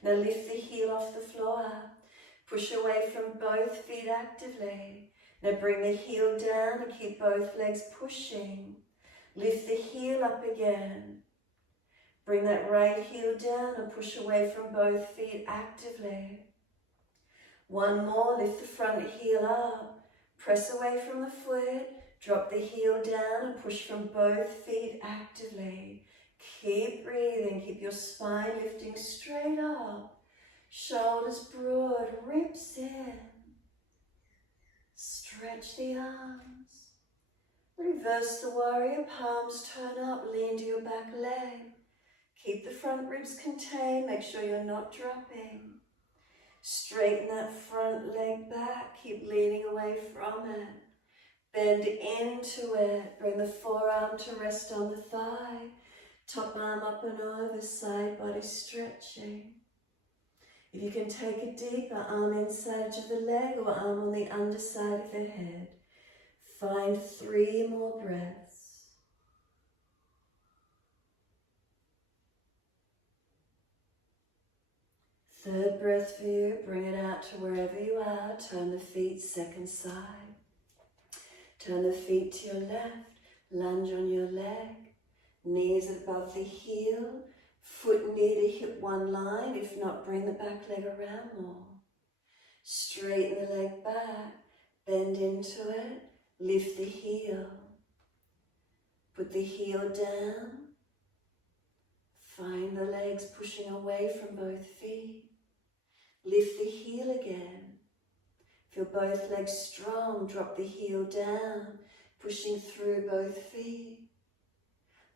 Now lift the heel off the floor. Push away from both feet actively. Now bring the heel down and keep both legs pushing. Lift the heel up again. Bring that right heel down and push away from both feet actively. One more, lift the front heel up. Press away from the foot. Drop the heel down and push from both feet actively. Keep breathing, keep your spine lifting straight up. Shoulders broad, ribs in. Stretch the arms. Reverse the warrior, palms turn up, lean to your back leg. Keep the front ribs contained, make sure you're not dropping. Straighten that front leg back, keep leaning away from it. Bend into it, bring the forearm to rest on the thigh. Top arm up and over, side body stretching. If you can take a deeper arm inside of the leg or arm on the underside of the head. Find 3 more breaths. Third breath for you, bring it out to wherever you are. Turn the feet second side. Turn the feet to your left, lunge on your leg. Knees above the heel, foot and knee to hip one line. If not, bring the back leg around more. Straighten the leg back, bend into it, lift the heel. Put the heel down. Find the legs pushing away from both feet. Lift the heel again. Feel both legs strong, drop the heel down, pushing through both feet.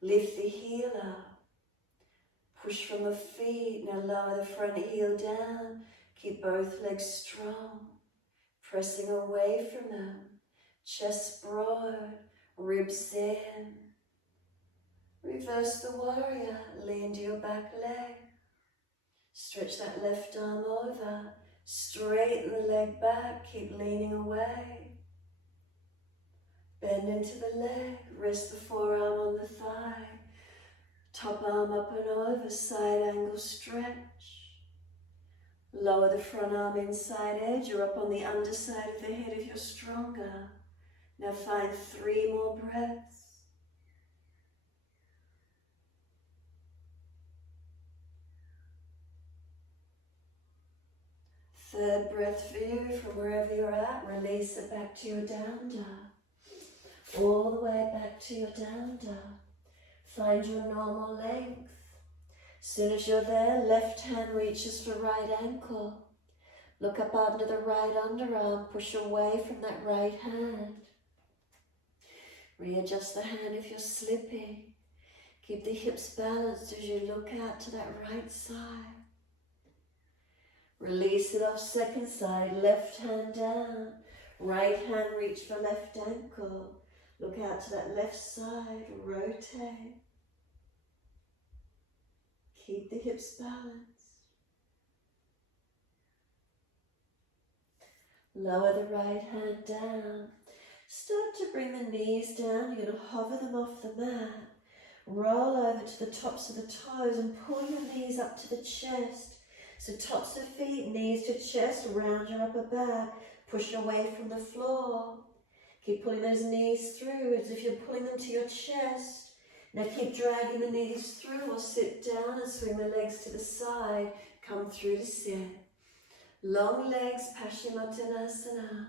Lift the heel up. Push from the feet. Now lower the front heel down. Keep both legs strong. Pressing away from them. Chest broad. Ribs in. Reverse the warrior, lean to your back leg. Stretch that left arm over, straighten the leg back, keep leaning away. Bend into the leg, rest the forearm on the thigh. Top arm up and over, side angle stretch. Lower the front arm inside edge or up on the underside of the head if you're stronger. Now find 3 more breaths. Third breath for you from wherever you're at. Release it back to your down dog. All the way back to your down dog. Find your normal length. As soon as you're there, left hand reaches for right ankle. Look up under the right underarm. Push away from that right hand. Readjust the hand if you're slipping. Keep the hips balanced as you look out to that right side. Release it off second side, left hand down. Right hand reach for left ankle. Look out to that left side, rotate. Keep the hips balanced. Lower the right hand down. Start to bring the knees down. You're going to hover them off the mat. Roll over to the tops of the toes and pull your knees up to the chest. So tops of feet, knees to chest, round your upper back. Push away from the floor. Keep pulling those knees through as if you're pulling them to your chest. Now keep dragging the knees through or sit down and swing the legs to the side. Come through to sit. Long legs, Paschimottanasana.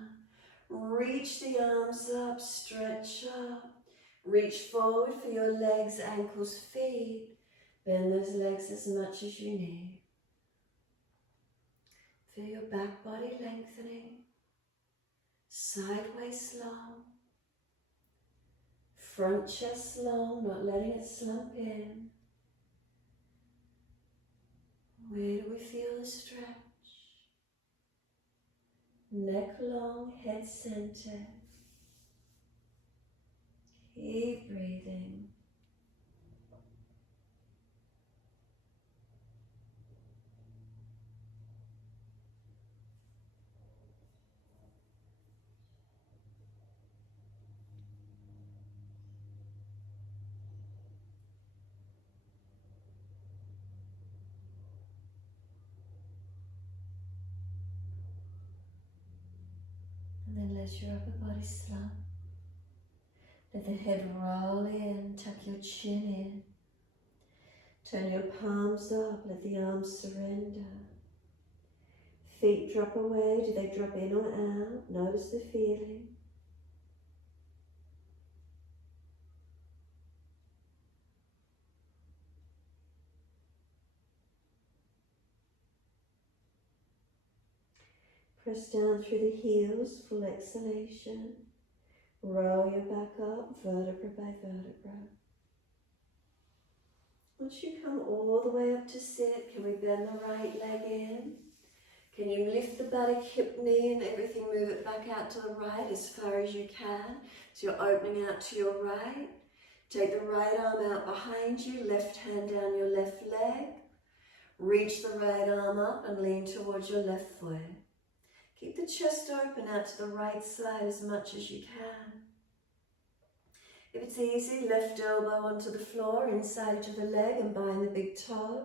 Reach the arms up, stretch up. Reach forward for your legs, ankles, feet. Bend those legs as much as you need. Feel your back body lengthening. Sideways long. Front chest long, not letting it slump in. Where do we feel the stretch? Neck long, head centered. Keep breathing. And then let your upper body slump. Let the head roll in, tuck your chin in. Turn your palms up, let the arms surrender. Feet drop away, do they drop in or out? Notice the feeling. Press down through the heels, full exhalation. Roll your back up, vertebra by vertebra. Once you come all the way up to sit, can we bend the right leg in? Can you lift the buttock, hip, knee and everything, move it back out to the right as far as you can. So you're opening out to your right. Take the right arm out behind you, left hand down your left leg. Reach the right arm up and lean towards your left foot. Keep the chest open out to the right side as much as you can. If it's easy, left elbow onto the floor, inside edge of the leg and behind the big toe.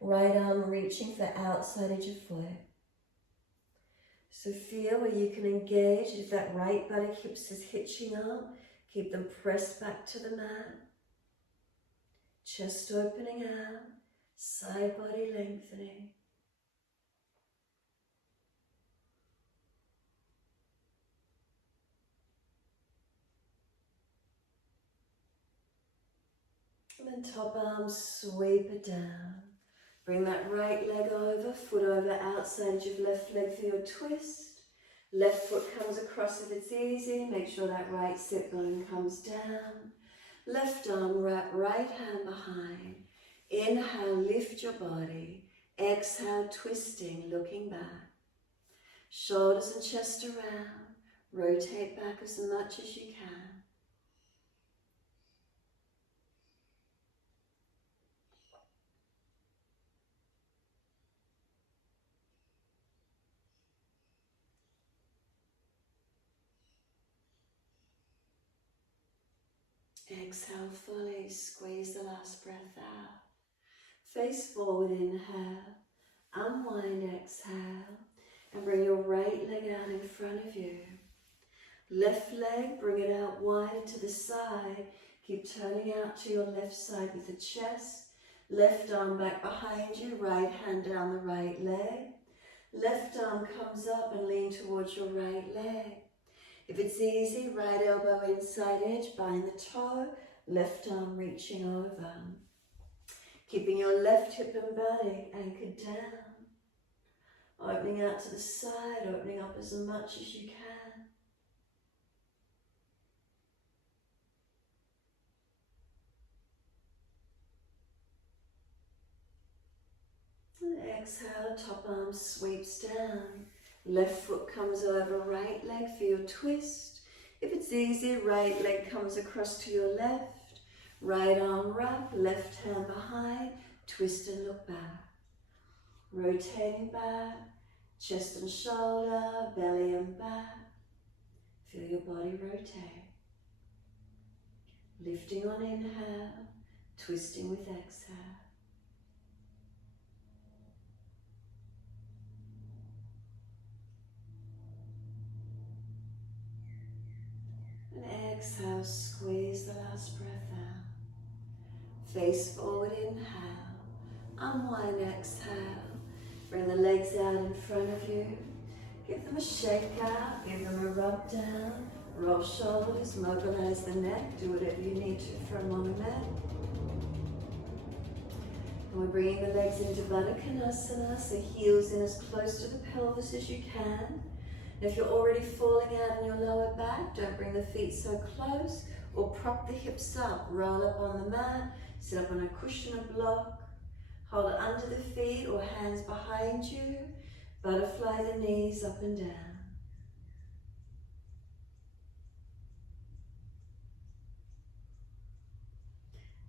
Right arm reaching for the outside edge of foot. So feel where you can engage. If that right buttock hips is hitching up, keep them pressed back to the mat. Chest opening out, side body lengthening. And then top arm, sweep it down. Bring that right leg over, foot over, outside edge of left leg for your twist. Left foot comes across if it's easy. Make sure that right sit bone comes down. Left arm, wrap right hand behind. Inhale, lift your body. Exhale, twisting, looking back. Shoulders and chest around. Rotate back as much as you can. Exhale fully, squeeze the last breath out. Face forward, inhale, unwind, exhale, and bring your right leg out in front of you. Left leg, bring it out wider to the side. Keep turning out to your left side with the chest. Left arm back behind you, right hand down the right leg. Left arm comes up and lean towards your right leg. If it's easy, right elbow inside edge, bind the toe, left arm reaching over. Keeping your left hip and belly anchored down. Opening out to the side, opening up as much as you can. And exhale, top arm sweeps down. Left foot comes over right leg for your twist. If it's easy, right leg comes across to your left. Right arm wrap, left hand behind, twist and look back. Rotating back, chest and shoulder, belly and back. Feel your body rotate. Lifting on inhale, twisting with exhale. And exhale, squeeze the last breath out. Face forward, inhale. Unwind, exhale. Bring the legs out in front of you. Give them a shake out, give them a rub down. Roll shoulders, mobilize the neck. Do whatever you need to for a moment. And we're bringing the legs into Baddha Konasana, so heels in as close to the pelvis as you can. And if you're already falling out in your lower back, don't bring the feet so close, or prop the hips up. Roll up on the mat, sit up on a cushion or block. Hold it under the feet or hands behind you. Butterfly the knees up and down.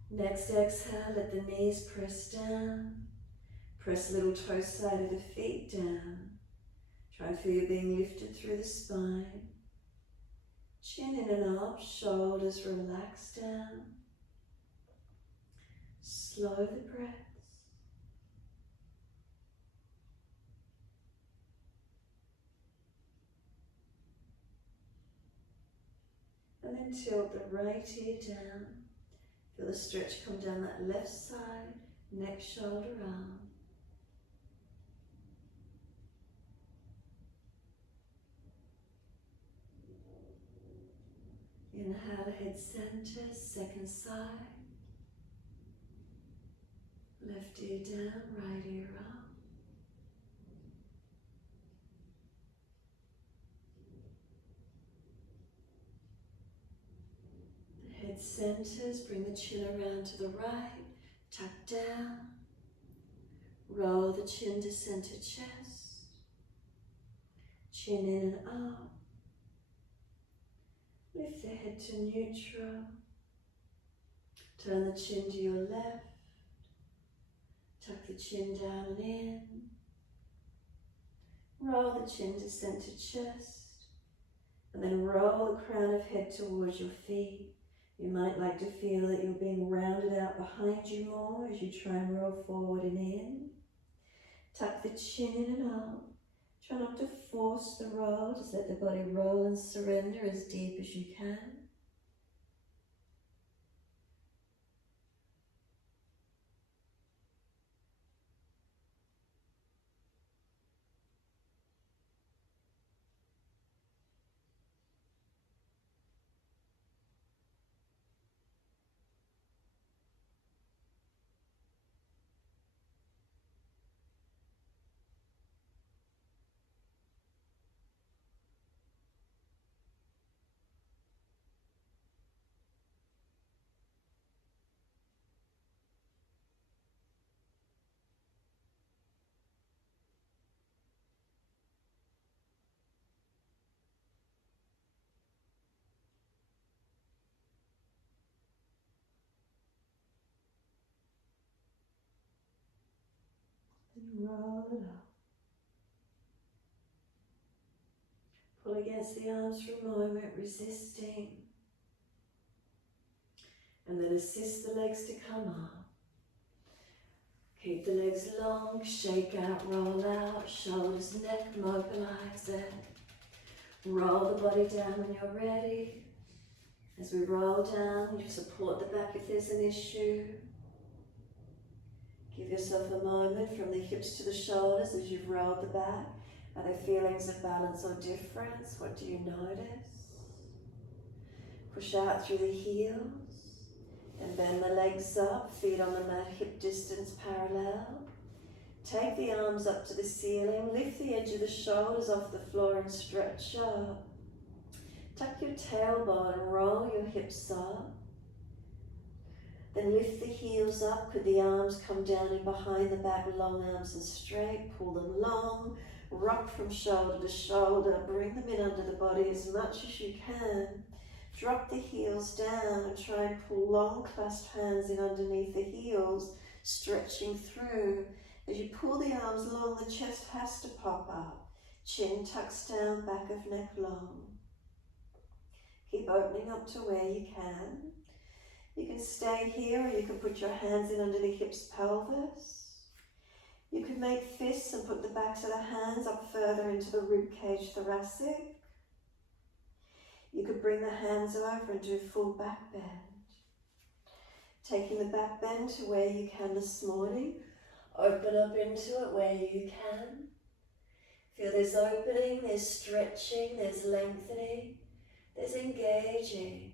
Next exhale, let the knees press down. Press little toe side of the feet down. Try and feel you being lifted through the spine. Chin in and up, shoulders relax down. Slow the breaths. And then tilt the right ear down. Feel the stretch come down that left side, neck, shoulder, arm. Inhale, head center, second side. Left ear down, right ear up. The head centers, bring the chin around to the right, tuck down. Roll the chin to center chest. Chin in and up. Lift the head to neutral. Turn the chin to your left. Tuck the chin down and in. Roll the chin to center chest. And then roll the crown of head towards your feet. You might like to feel that you're being rounded out behind you more as you try and roll forward and in. Tuck the chin in and up. Try not to force the roll. Just let the body roll and surrender as deep as you can. And roll it up. Pull against the arms for a moment, resisting. And then assist the legs to come up. Keep the legs long, shake out, roll out, shoulders, neck, mobilize it. Roll the body down when you're ready. As we roll down, you support the back if there's an issue. Give yourself a moment from the hips to the shoulders as you've rolled the back. Are there feelings of balance or difference? What do you notice? Push out through the heels. Then bend the legs up, feet on the mat, hip distance parallel. Take the arms up to the ceiling, lift the edge of the shoulders off the floor and stretch up. Tuck your tailbone and roll your hips up. Then lift the heels up, could the arms come down in behind the back, long arms and straight, pull them long, rock from shoulder to shoulder, bring them in under the body as much as you can. Drop the heels down and try and pull long clasped hands in underneath the heels, stretching through. As you pull the arms long, the chest has to pop up. Chin tucks down, back of neck long. Keep opening up to where you can. You can stay here, or you can put your hands in under the hips, pelvis. You can make fists and put the backs of the hands up further into the rib cage, thoracic. You could bring the hands over and do full back bend. Taking the back bend to where you can this morning. Open up into it where you can. Feel there's opening, there's stretching, there's lengthening, there's engaging.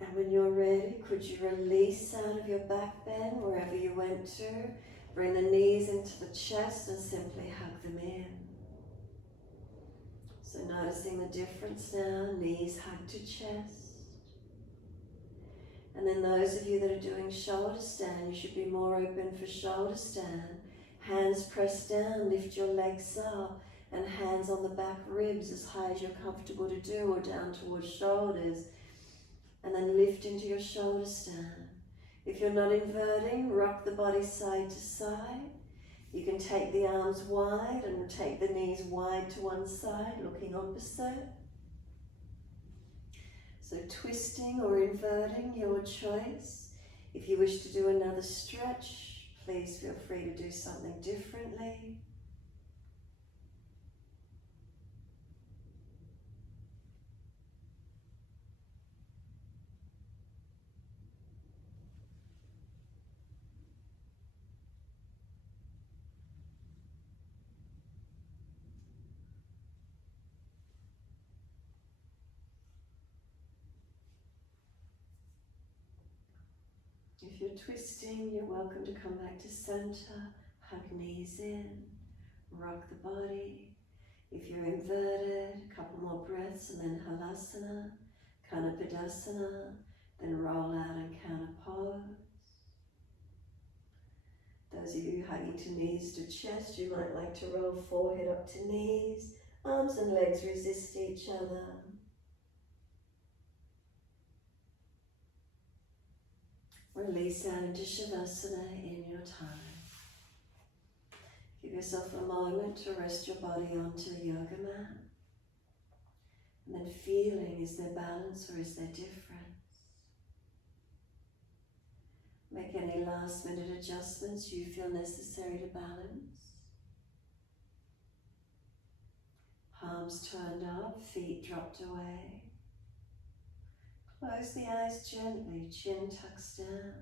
And when you're ready, could you release out of your back bend wherever you went to? Bring the knees into the chest and simply hug them in. So noticing the difference now, knees hug to chest. And then those of you that are doing shoulder stand, you should be more open for shoulder stand. Hands pressed down, lift your legs up, and hands on the back ribs as high as you're comfortable to do, or down towards shoulders. And then lift into your shoulder stand. If you're not inverting, rock the body side to side. You can take the arms wide and take the knees wide to one side, looking opposite. So twisting or inverting, your choice. If you wish to do another stretch, please feel free to do something differently. If you're twisting, you're welcome to come back to center, hug knees in, rock the body. If you're inverted, a couple more breaths and then halasana, kanapadasana, then roll out and counter pose. Those of you hugging to knees to chest, you might like to roll forehead up to knees, arms and legs resist each other. Release out into Shavasana in your time. Give yourself a moment to rest your body onto a yoga mat. And then feeling, is there balance or is there difference? Make any last minute adjustments you feel necessary to balance. Palms turned up, feet dropped away. Close the eyes gently, chin tucks down.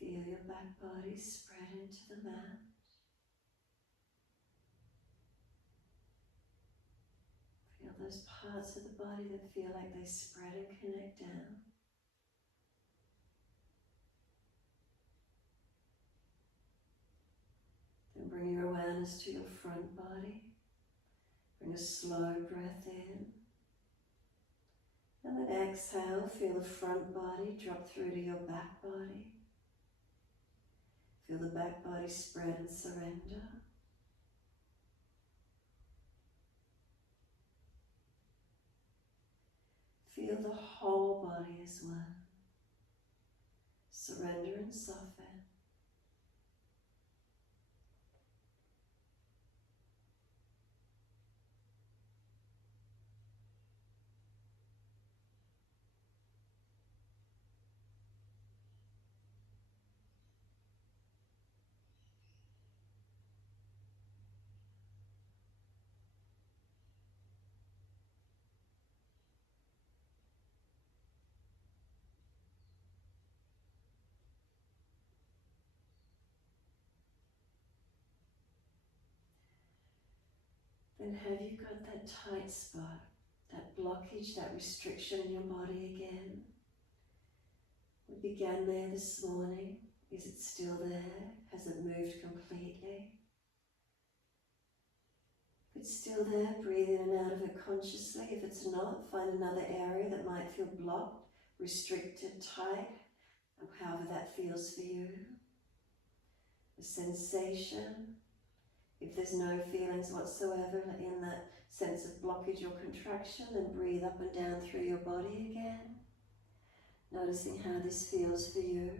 Feel your back body spread into the mat. Feel those parts of the body that feel like they spread and connect down. Then bring your awareness to your front body. Bring a slow breath in. And then exhale, feel the front body drop through to your back body. Feel the back body spread and surrender. Feel the whole body as one. Surrender and soften. Then have you got that tight spot, that blockage, that restriction in your body again? We began there this morning. Is it still there? Has it moved completely? If it's still there, breathe in and out of it consciously. If it's not, find another area that might feel blocked, restricted, tight, however that feels for you. The sensation. If there's no feelings whatsoever in that sense of blockage or contraction, then breathe up and down through your body again. Noticing how this feels for you.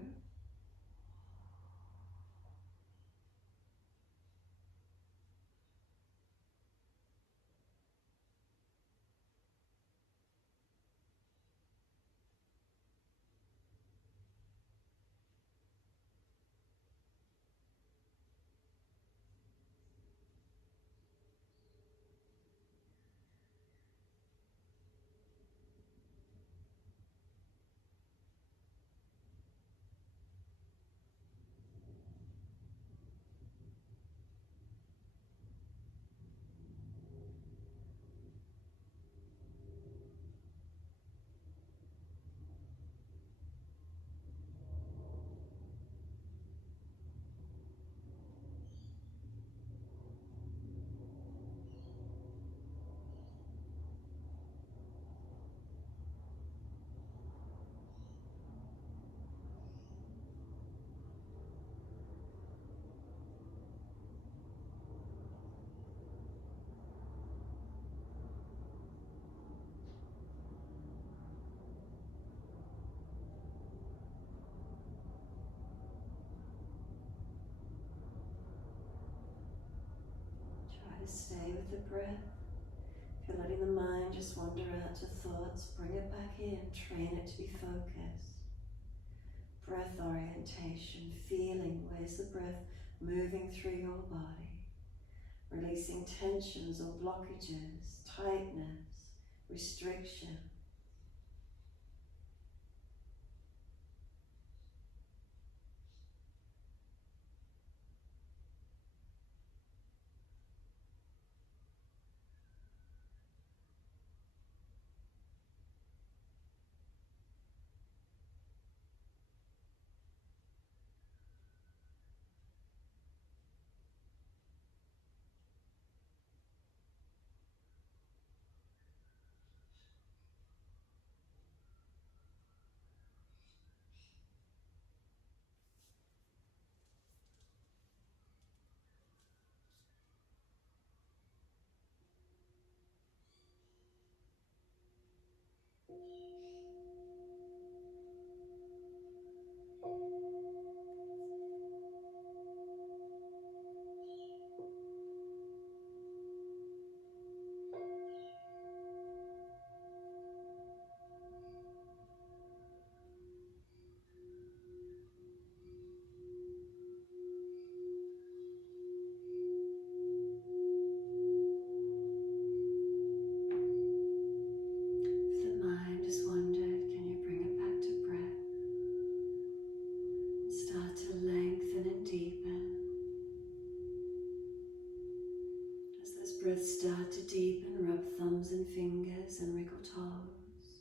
Stay with the breath. If you're letting the mind just wander out to thoughts, bring it back in, train it to be focused. Breath orientation, feeling where's the breath moving through your body, releasing tensions or blockages, tightness, restriction. Start to deepen, rub thumbs and fingers and wriggle toes.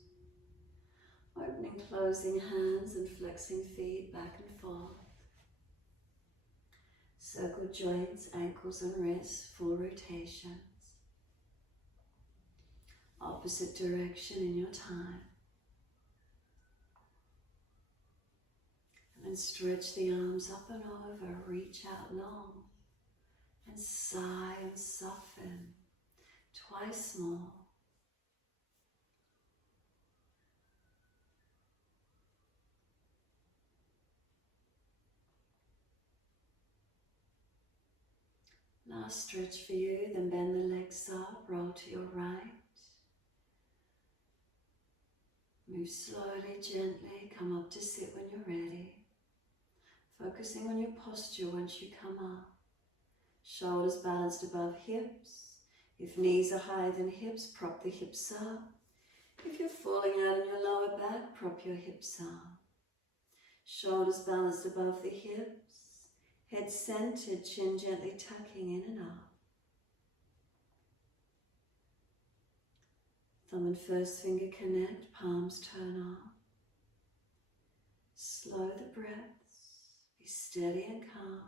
Opening, closing hands and flexing feet back and forth. Circle joints, ankles and wrists, full rotations. Opposite direction in your time. And then And stretch the arms up and over, reach out long. And sigh and soften. Twice more. Last stretch for you, then bend the legs up, roll to your right. Move slowly, gently, come up to sit when you're ready. Focusing on your posture once you come up. Shoulders balanced above hips. If knees are higher than hips, prop the hips up. If you're falling out on your lower back, prop your hips up. Shoulders balanced above the hips. Head centered, chin gently tucking in and up. Thumb and first finger connect, palms turn up. Slow the breaths, be steady and calm.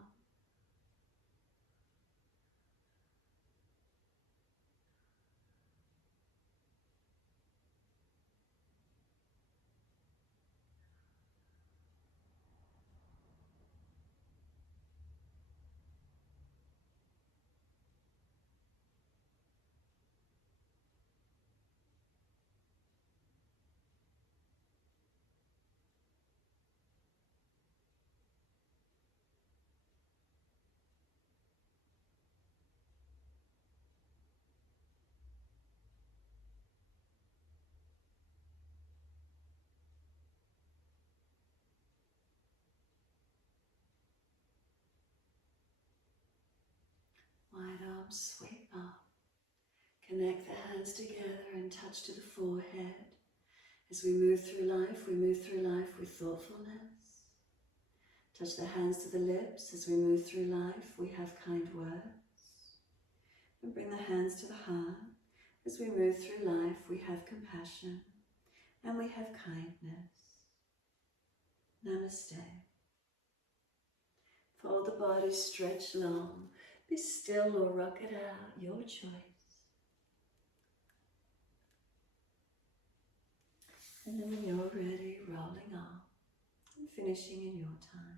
Wide arms sweep up. Connect the hands together and touch to the forehead. As we move through life with thoughtfulness. Touch the hands to the lips. As we move through life, we have kind words. And bring the hands to the heart. As we move through life, we have compassion and we have kindness. Namaste. Fold the body, stretch long. Be still or rock it out, your choice. And then when you're ready, rolling up and finishing in your time.